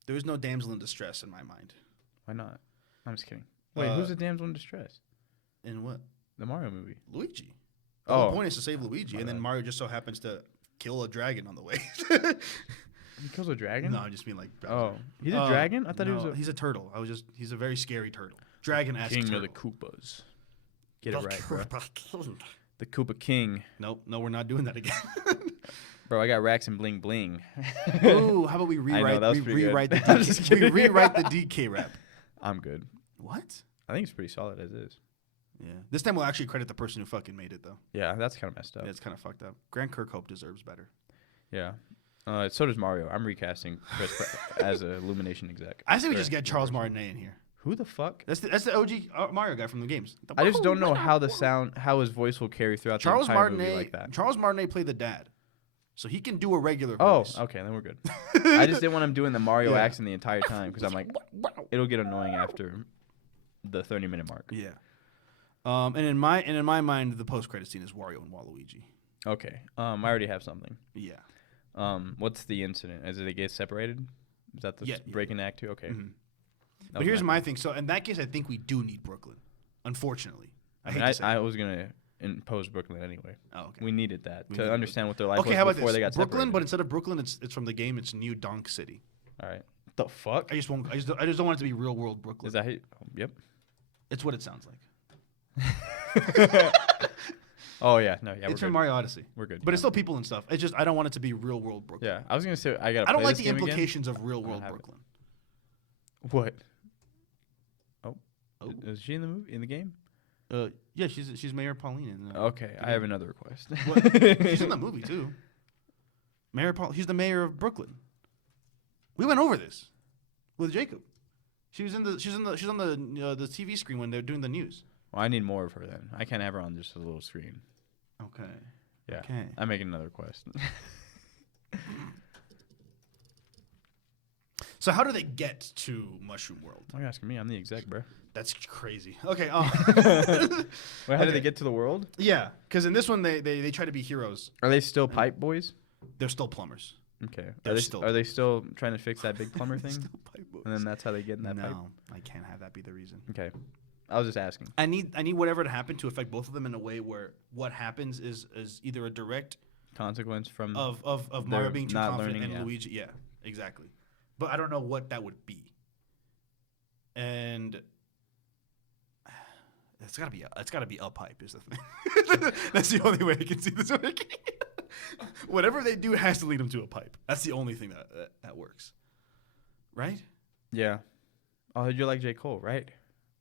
There is no damsel in distress in my mind. Why not? I'm just kidding. Wait, who's the damsel in distress? In what? The Mario movie. Luigi. The whole point is to save Luigi, and then Mario just so happens to kill a dragon on the way. He kills a dragon? No, I just mean like. Oh, he's a dragon? I thought he was he's a turtle. He's a very scary turtle. Dragon-esque King turtle. of the Koopas. Get it right, bro. The Koopa King. Nope, no, we're not doing that again. Bro, I got racks and bling bling. Ooh, how about we rewrite the DK rap? I'm good. What? I think it's pretty solid as is. Yeah. This time we'll actually credit the person who fucking made it, though. Yeah, that's kind of messed up. Yeah, it's kind of fucked up. Grant Kirkhope deserves better. Yeah. So does Mario. I'm recasting Chris as a Illumination exec. I say we just get Charles Martinet in here. Who the fuck? That's the OG Mario guy from the games. I just don't know how his voice will carry throughout the entire movie like that. Charles Martinet played the dad, so he can do a regular voice. Oh, okay, then we're good. I just didn't want him doing the Mario accent the entire time because I'm like, it'll get annoying after the 30-minute mark. Yeah. And in my mind, the post-credit scene is Wario and Waluigi. Okay. I already have something. Yeah. What's the incident? Is it they get separated? Is that the breaking act too? Okay. Mm-hmm. But here's my thing. So in that case, I think we do need Brooklyn. Unfortunately, I was gonna impose Brooklyn anyway. Oh, okay. We needed that to understand what their life was how about before they got Brooklyn, separated. but instead of Brooklyn, it's from the game. It's New Donk City. All right. The fuck? I just don't want it to be real world Brooklyn. Is that? Yep. It's what it sounds like. Oh yeah, no, yeah. It's from Mario Odyssey. We're good. But it's still people and stuff. It's just I don't want it to be real world Brooklyn. Yeah, I was gonna say I don't like the implications of real world Brooklyn. What? Oh, is she in the movie? In the game? Yeah, she's Mayor Pauline. Okay, I have another request. She's in the movie too. She's the mayor of Brooklyn. We went over this with Jacob. She's on the TV screen when they're doing the news. Well, I need more of her then. I can't have her on just a little screen. Okay. Yeah. Okay. I'm making another request. So how do they get to Mushroom World? Why are you asking me? I'm the exec, bro. That's crazy. Okay. Wait, how do they get to the world? Yeah, because in this one they try to be heroes. Are they still pipe boys? They're still plumbers. Okay. Are they still trying to fix that big plumber thing? Still pipe boys. And then that's how they get in that pipe? No, I can't have that be the reason. Okay. I was just asking. I need whatever to happen to affect both of them in a way where what happens is either a direct consequence from of Mario being too confident and Luigi. Yeah, exactly. But I don't know what that would be. And it's gotta be a pipe is the thing. That's the only way I can see this working. Whatever they do has to lead them to a pipe. That's the only thing that works. Right? Yeah. Oh, you're like J. Cole, right?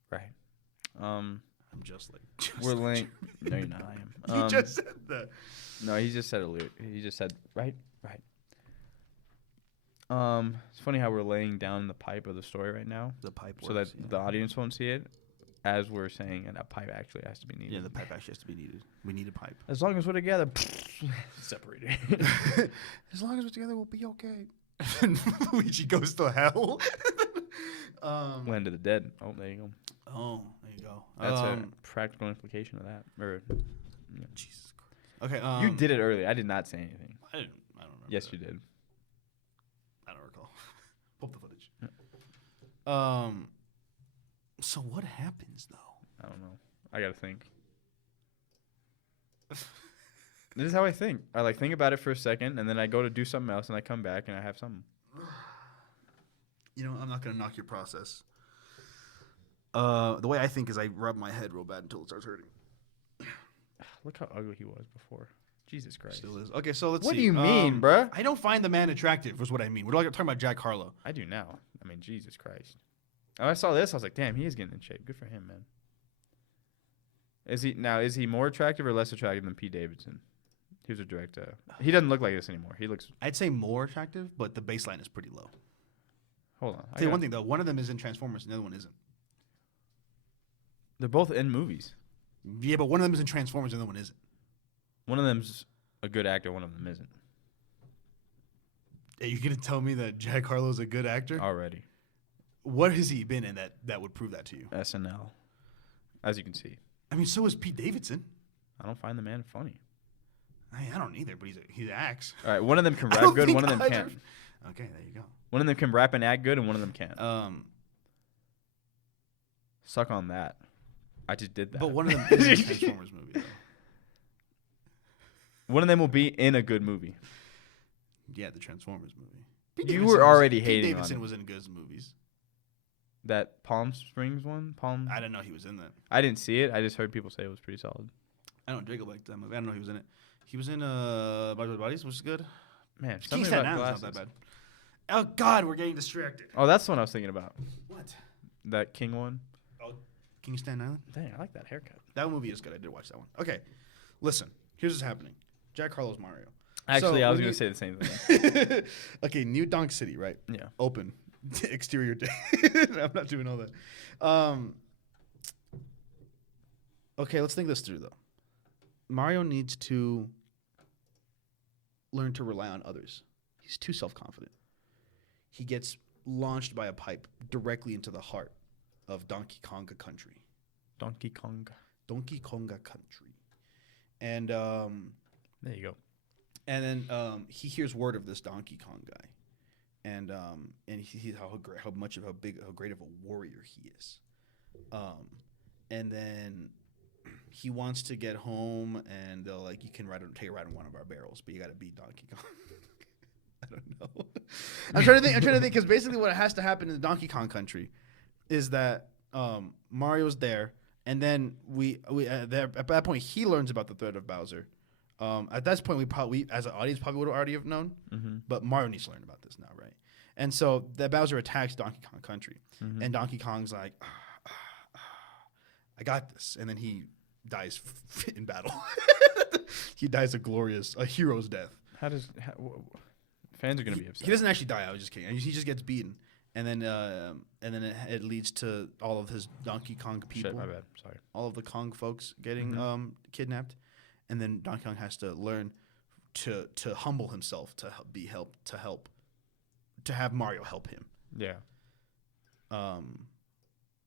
Right. I'm just like. We're linked. No, you're not. I am. You just said that. No, he just said it. He just said right. It's funny how we're laying down the pipe of the story right now. The pipe so that the audience won't see it, as we're saying, and a pipe actually has to be needed. Yeah, the pipe actually has to be needed. We need a pipe. As long as we're together, separated. As long as we're together, we'll be okay. Luigi goes to hell. Land of the dead. Oh, there you go. Oh, there you go. That's a practical implication of that. Or, yeah. Jesus Christ. Okay. You did it early. I did not say anything. I don't remember. Yes, you did. I don't recall. Pull up the footage. Yeah. So what happens though? I don't know. I gotta think. This is how I think. I think about it for a second, and then I go to do something else, and I come back, and I have something. You know, I'm not gonna knock your process. The way I think is I rub my head real bad until it starts hurting. Look how ugly he was before. Jesus Christ. Still is. Okay, so let's see. What do you mean, bruh? I don't find the man attractive, is what I mean. We're talking about Jack Harlow. I do now. I mean, Jesus Christ. When I saw this, I was like, damn, he is getting in shape. Good for him, man. Is he more attractive or less attractive than Pete Davidson? He was a direct. He doesn't look like this anymore. He looks. I'd say more attractive, but the baseline is pretty low. Hold on. I'll tell you one thing though. One of them is in Transformers, and the other one isn't. They're both in movies. Yeah, but one of them is in Transformers, and the other one isn't. One of them's a good actor. One of them isn't. Are you gonna tell me that Jack Harlow's a good actor? Already. What has he been in that would prove that to you? SNL, as you can see. I mean, so is Pete Davidson. I don't find the man funny. I don't either, but he acts. All right, one of them can rap good, one of them can't. Okay, there you go. One of them can rap and act good, and one of them can't. Suck on that. I just did that. But one of them is a Transformers movie, though. One of them will be in a good movie. Yeah, the Transformers movie. You were already hating on him. Pete Davidson was in good movies. That Palm Springs one? I didn't know he was in that. I didn't see it. I just heard people say it was pretty solid. I don't Jacob liked that movie. I didn't know he was in it. He was in Bodies, which is good. Man, King Staten Island's not that bad. Oh, God, we're getting distracted. Oh, that's the one I was thinking about. What? That King one? Oh, King Staten Island? Dang, I like that haircut. That movie is good. I did watch that one. Okay, listen. Here's what's happening. Jack Harlow's Mario. Actually, I was going to say the same thing. Okay, New Donk City, right? Yeah. Open. Exterior day. I'm not doing all that. Okay, let's think this through, though. Mario needs to learn to rely on others. He's too self-confident. He gets launched by a pipe directly into the heart of Donkey Konga country. Donkey Konga country. And there you go. And then he hears word of this Donkey Kong guy. And he sees how great of a warrior he is. And then he wants to get home, and they'll you can take a ride on one of our barrels, but you got to beat Donkey Kong. I don't know. I'm trying to think because basically what has to happen in the Donkey Kong country is that Mario's there, and then at that point he learns about the threat of Bowser. At that point we as an audience probably would already have known, but Mario needs to learn about this now, right? And so that Bowser attacks Donkey Kong country, and Donkey Kong's like, I got this, and then he dies in battle. He dies a hero's death. Fans are gonna be upset? He doesn't actually die. I was just kidding. He just gets beaten, and then it leads to all of his Donkey Kong people. Shit, my bad. Sorry. All of the Kong folks getting kidnapped, and then Donkey Kong has to learn to humble himself to have Mario help him. Yeah.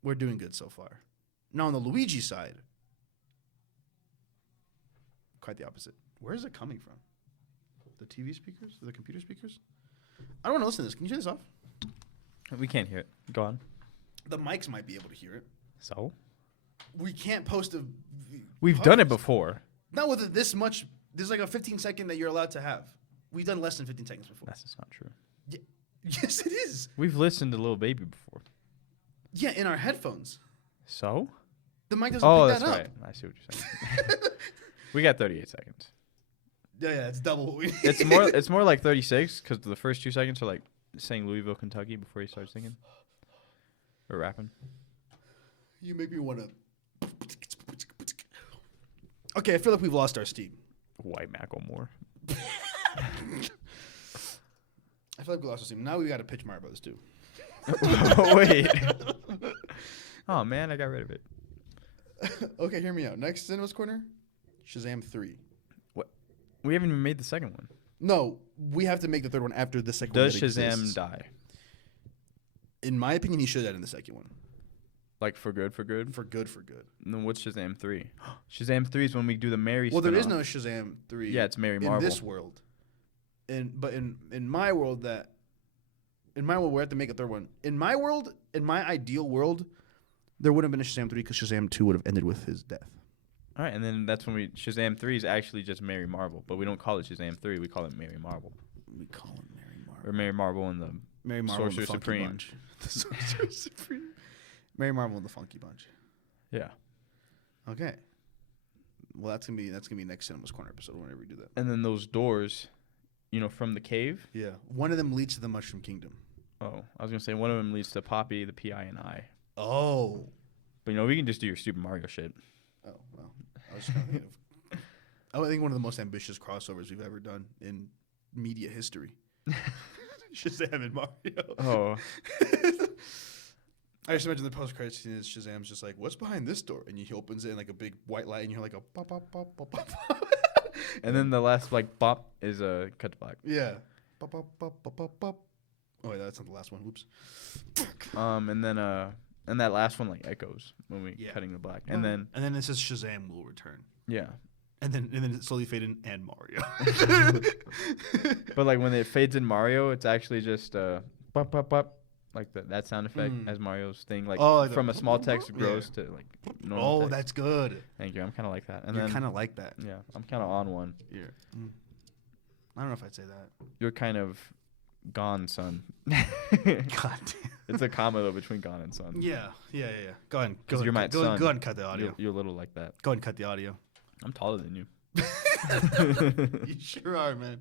We're doing good so far. Now on the Luigi side, quite the opposite. Where is it coming from? The TV speakers? The computer speakers? I don't want to listen to this. Can you turn this off? We can't hear it. Go on. The mics might be able to hear it. So? We can't post a... We've done it before. Not with this much There's like a 15-second that you're allowed to have. We've done less than 15 seconds before. That's just not true. Yeah. Yes, it is. We've listened to Lil Baby before. Yeah, in our headphones. So? The mic doesn't pick that up. Oh, that's right. I see what you're saying. We got 38 seconds. Yeah, it's double what we need. It's more like 36 because the first 2 seconds are like saying Louisville, Kentucky before you start singing or rapping. You make me want to. Okay, I feel like we've lost our steam. White Macklemore. I feel like we lost our steam. Now we got to pitch Mario Brothers 2. Wait. Oh man, I got rid of it. Okay, hear me out. Next Cinema's Corner, Shazam 3. What? We haven't even made the second one. No, we have to make the third one after the second Does one. Does Shazam die? In my opinion, he should have died in the second one. Like for good, for good? For good, for good. And then what's Shazam 3? Shazam 3 is when we do the Mary Well, there is spin-off. no Shazam 3. Yeah, it's Mary Marvel. In this world. But in my world we have to make a third one. In my world, in my ideal world, there wouldn't have been a Shazam 3 because Shazam 2 would have ended with his death. All right, and then that's when Shazam 3 is actually just Mary Marvel, but we don't call it Shazam 3. We call it Mary Marvel. We call him Mary Marvel. Or Mary Marvel and the Mary Marvel Sorcerer and the Funky Supreme. Bunch. The Sorcerer Supreme. Mary Marvel and the Funky Bunch. Yeah. Okay. Well, that's gonna be next Cinema's Corner episode whenever we do that. And then those doors, from the cave. Yeah. One of them leads to the Mushroom Kingdom. Oh, I was gonna say one of them leads to Poppy, the PI, and I. Oh. But we can just do your Super Mario shit. Oh well. I was just thinking of. I think one of the most ambitious crossovers we've ever done in media history. Shazam and Mario. Oh. I just imagine the post-credits scene is Shazam's just like, "What's behind this door?" And he opens it in like a big white light, and you're like a pop, pop, pop, pop, pop. And then the last bop is a cut to black. Yeah. Pop, pop, pop, pop, pop, pop. Oh wait, that's not the last one. Whoops. And then and that last one echoes when we cutting the black, and then it says Shazam will return. Yeah. And then it slowly fade in and Mario. But when it fades in Mario, it's actually just pop, pop, pop. Like that sound effect as Mario's thing, from a small text grows to normal text. That's good. Thank you. I'm kind of like that. And you're kind of like that. Yeah, I'm kind of on one. Yeah. I don't know if I'd say that. You're kind of gone, son. God damn. It's a comma though between gone and son. Yeah. Go ahead. Because you're my son. Go ahead and cut the audio. You're little like that. Go ahead and cut the audio. I'm taller than you. You sure are, man.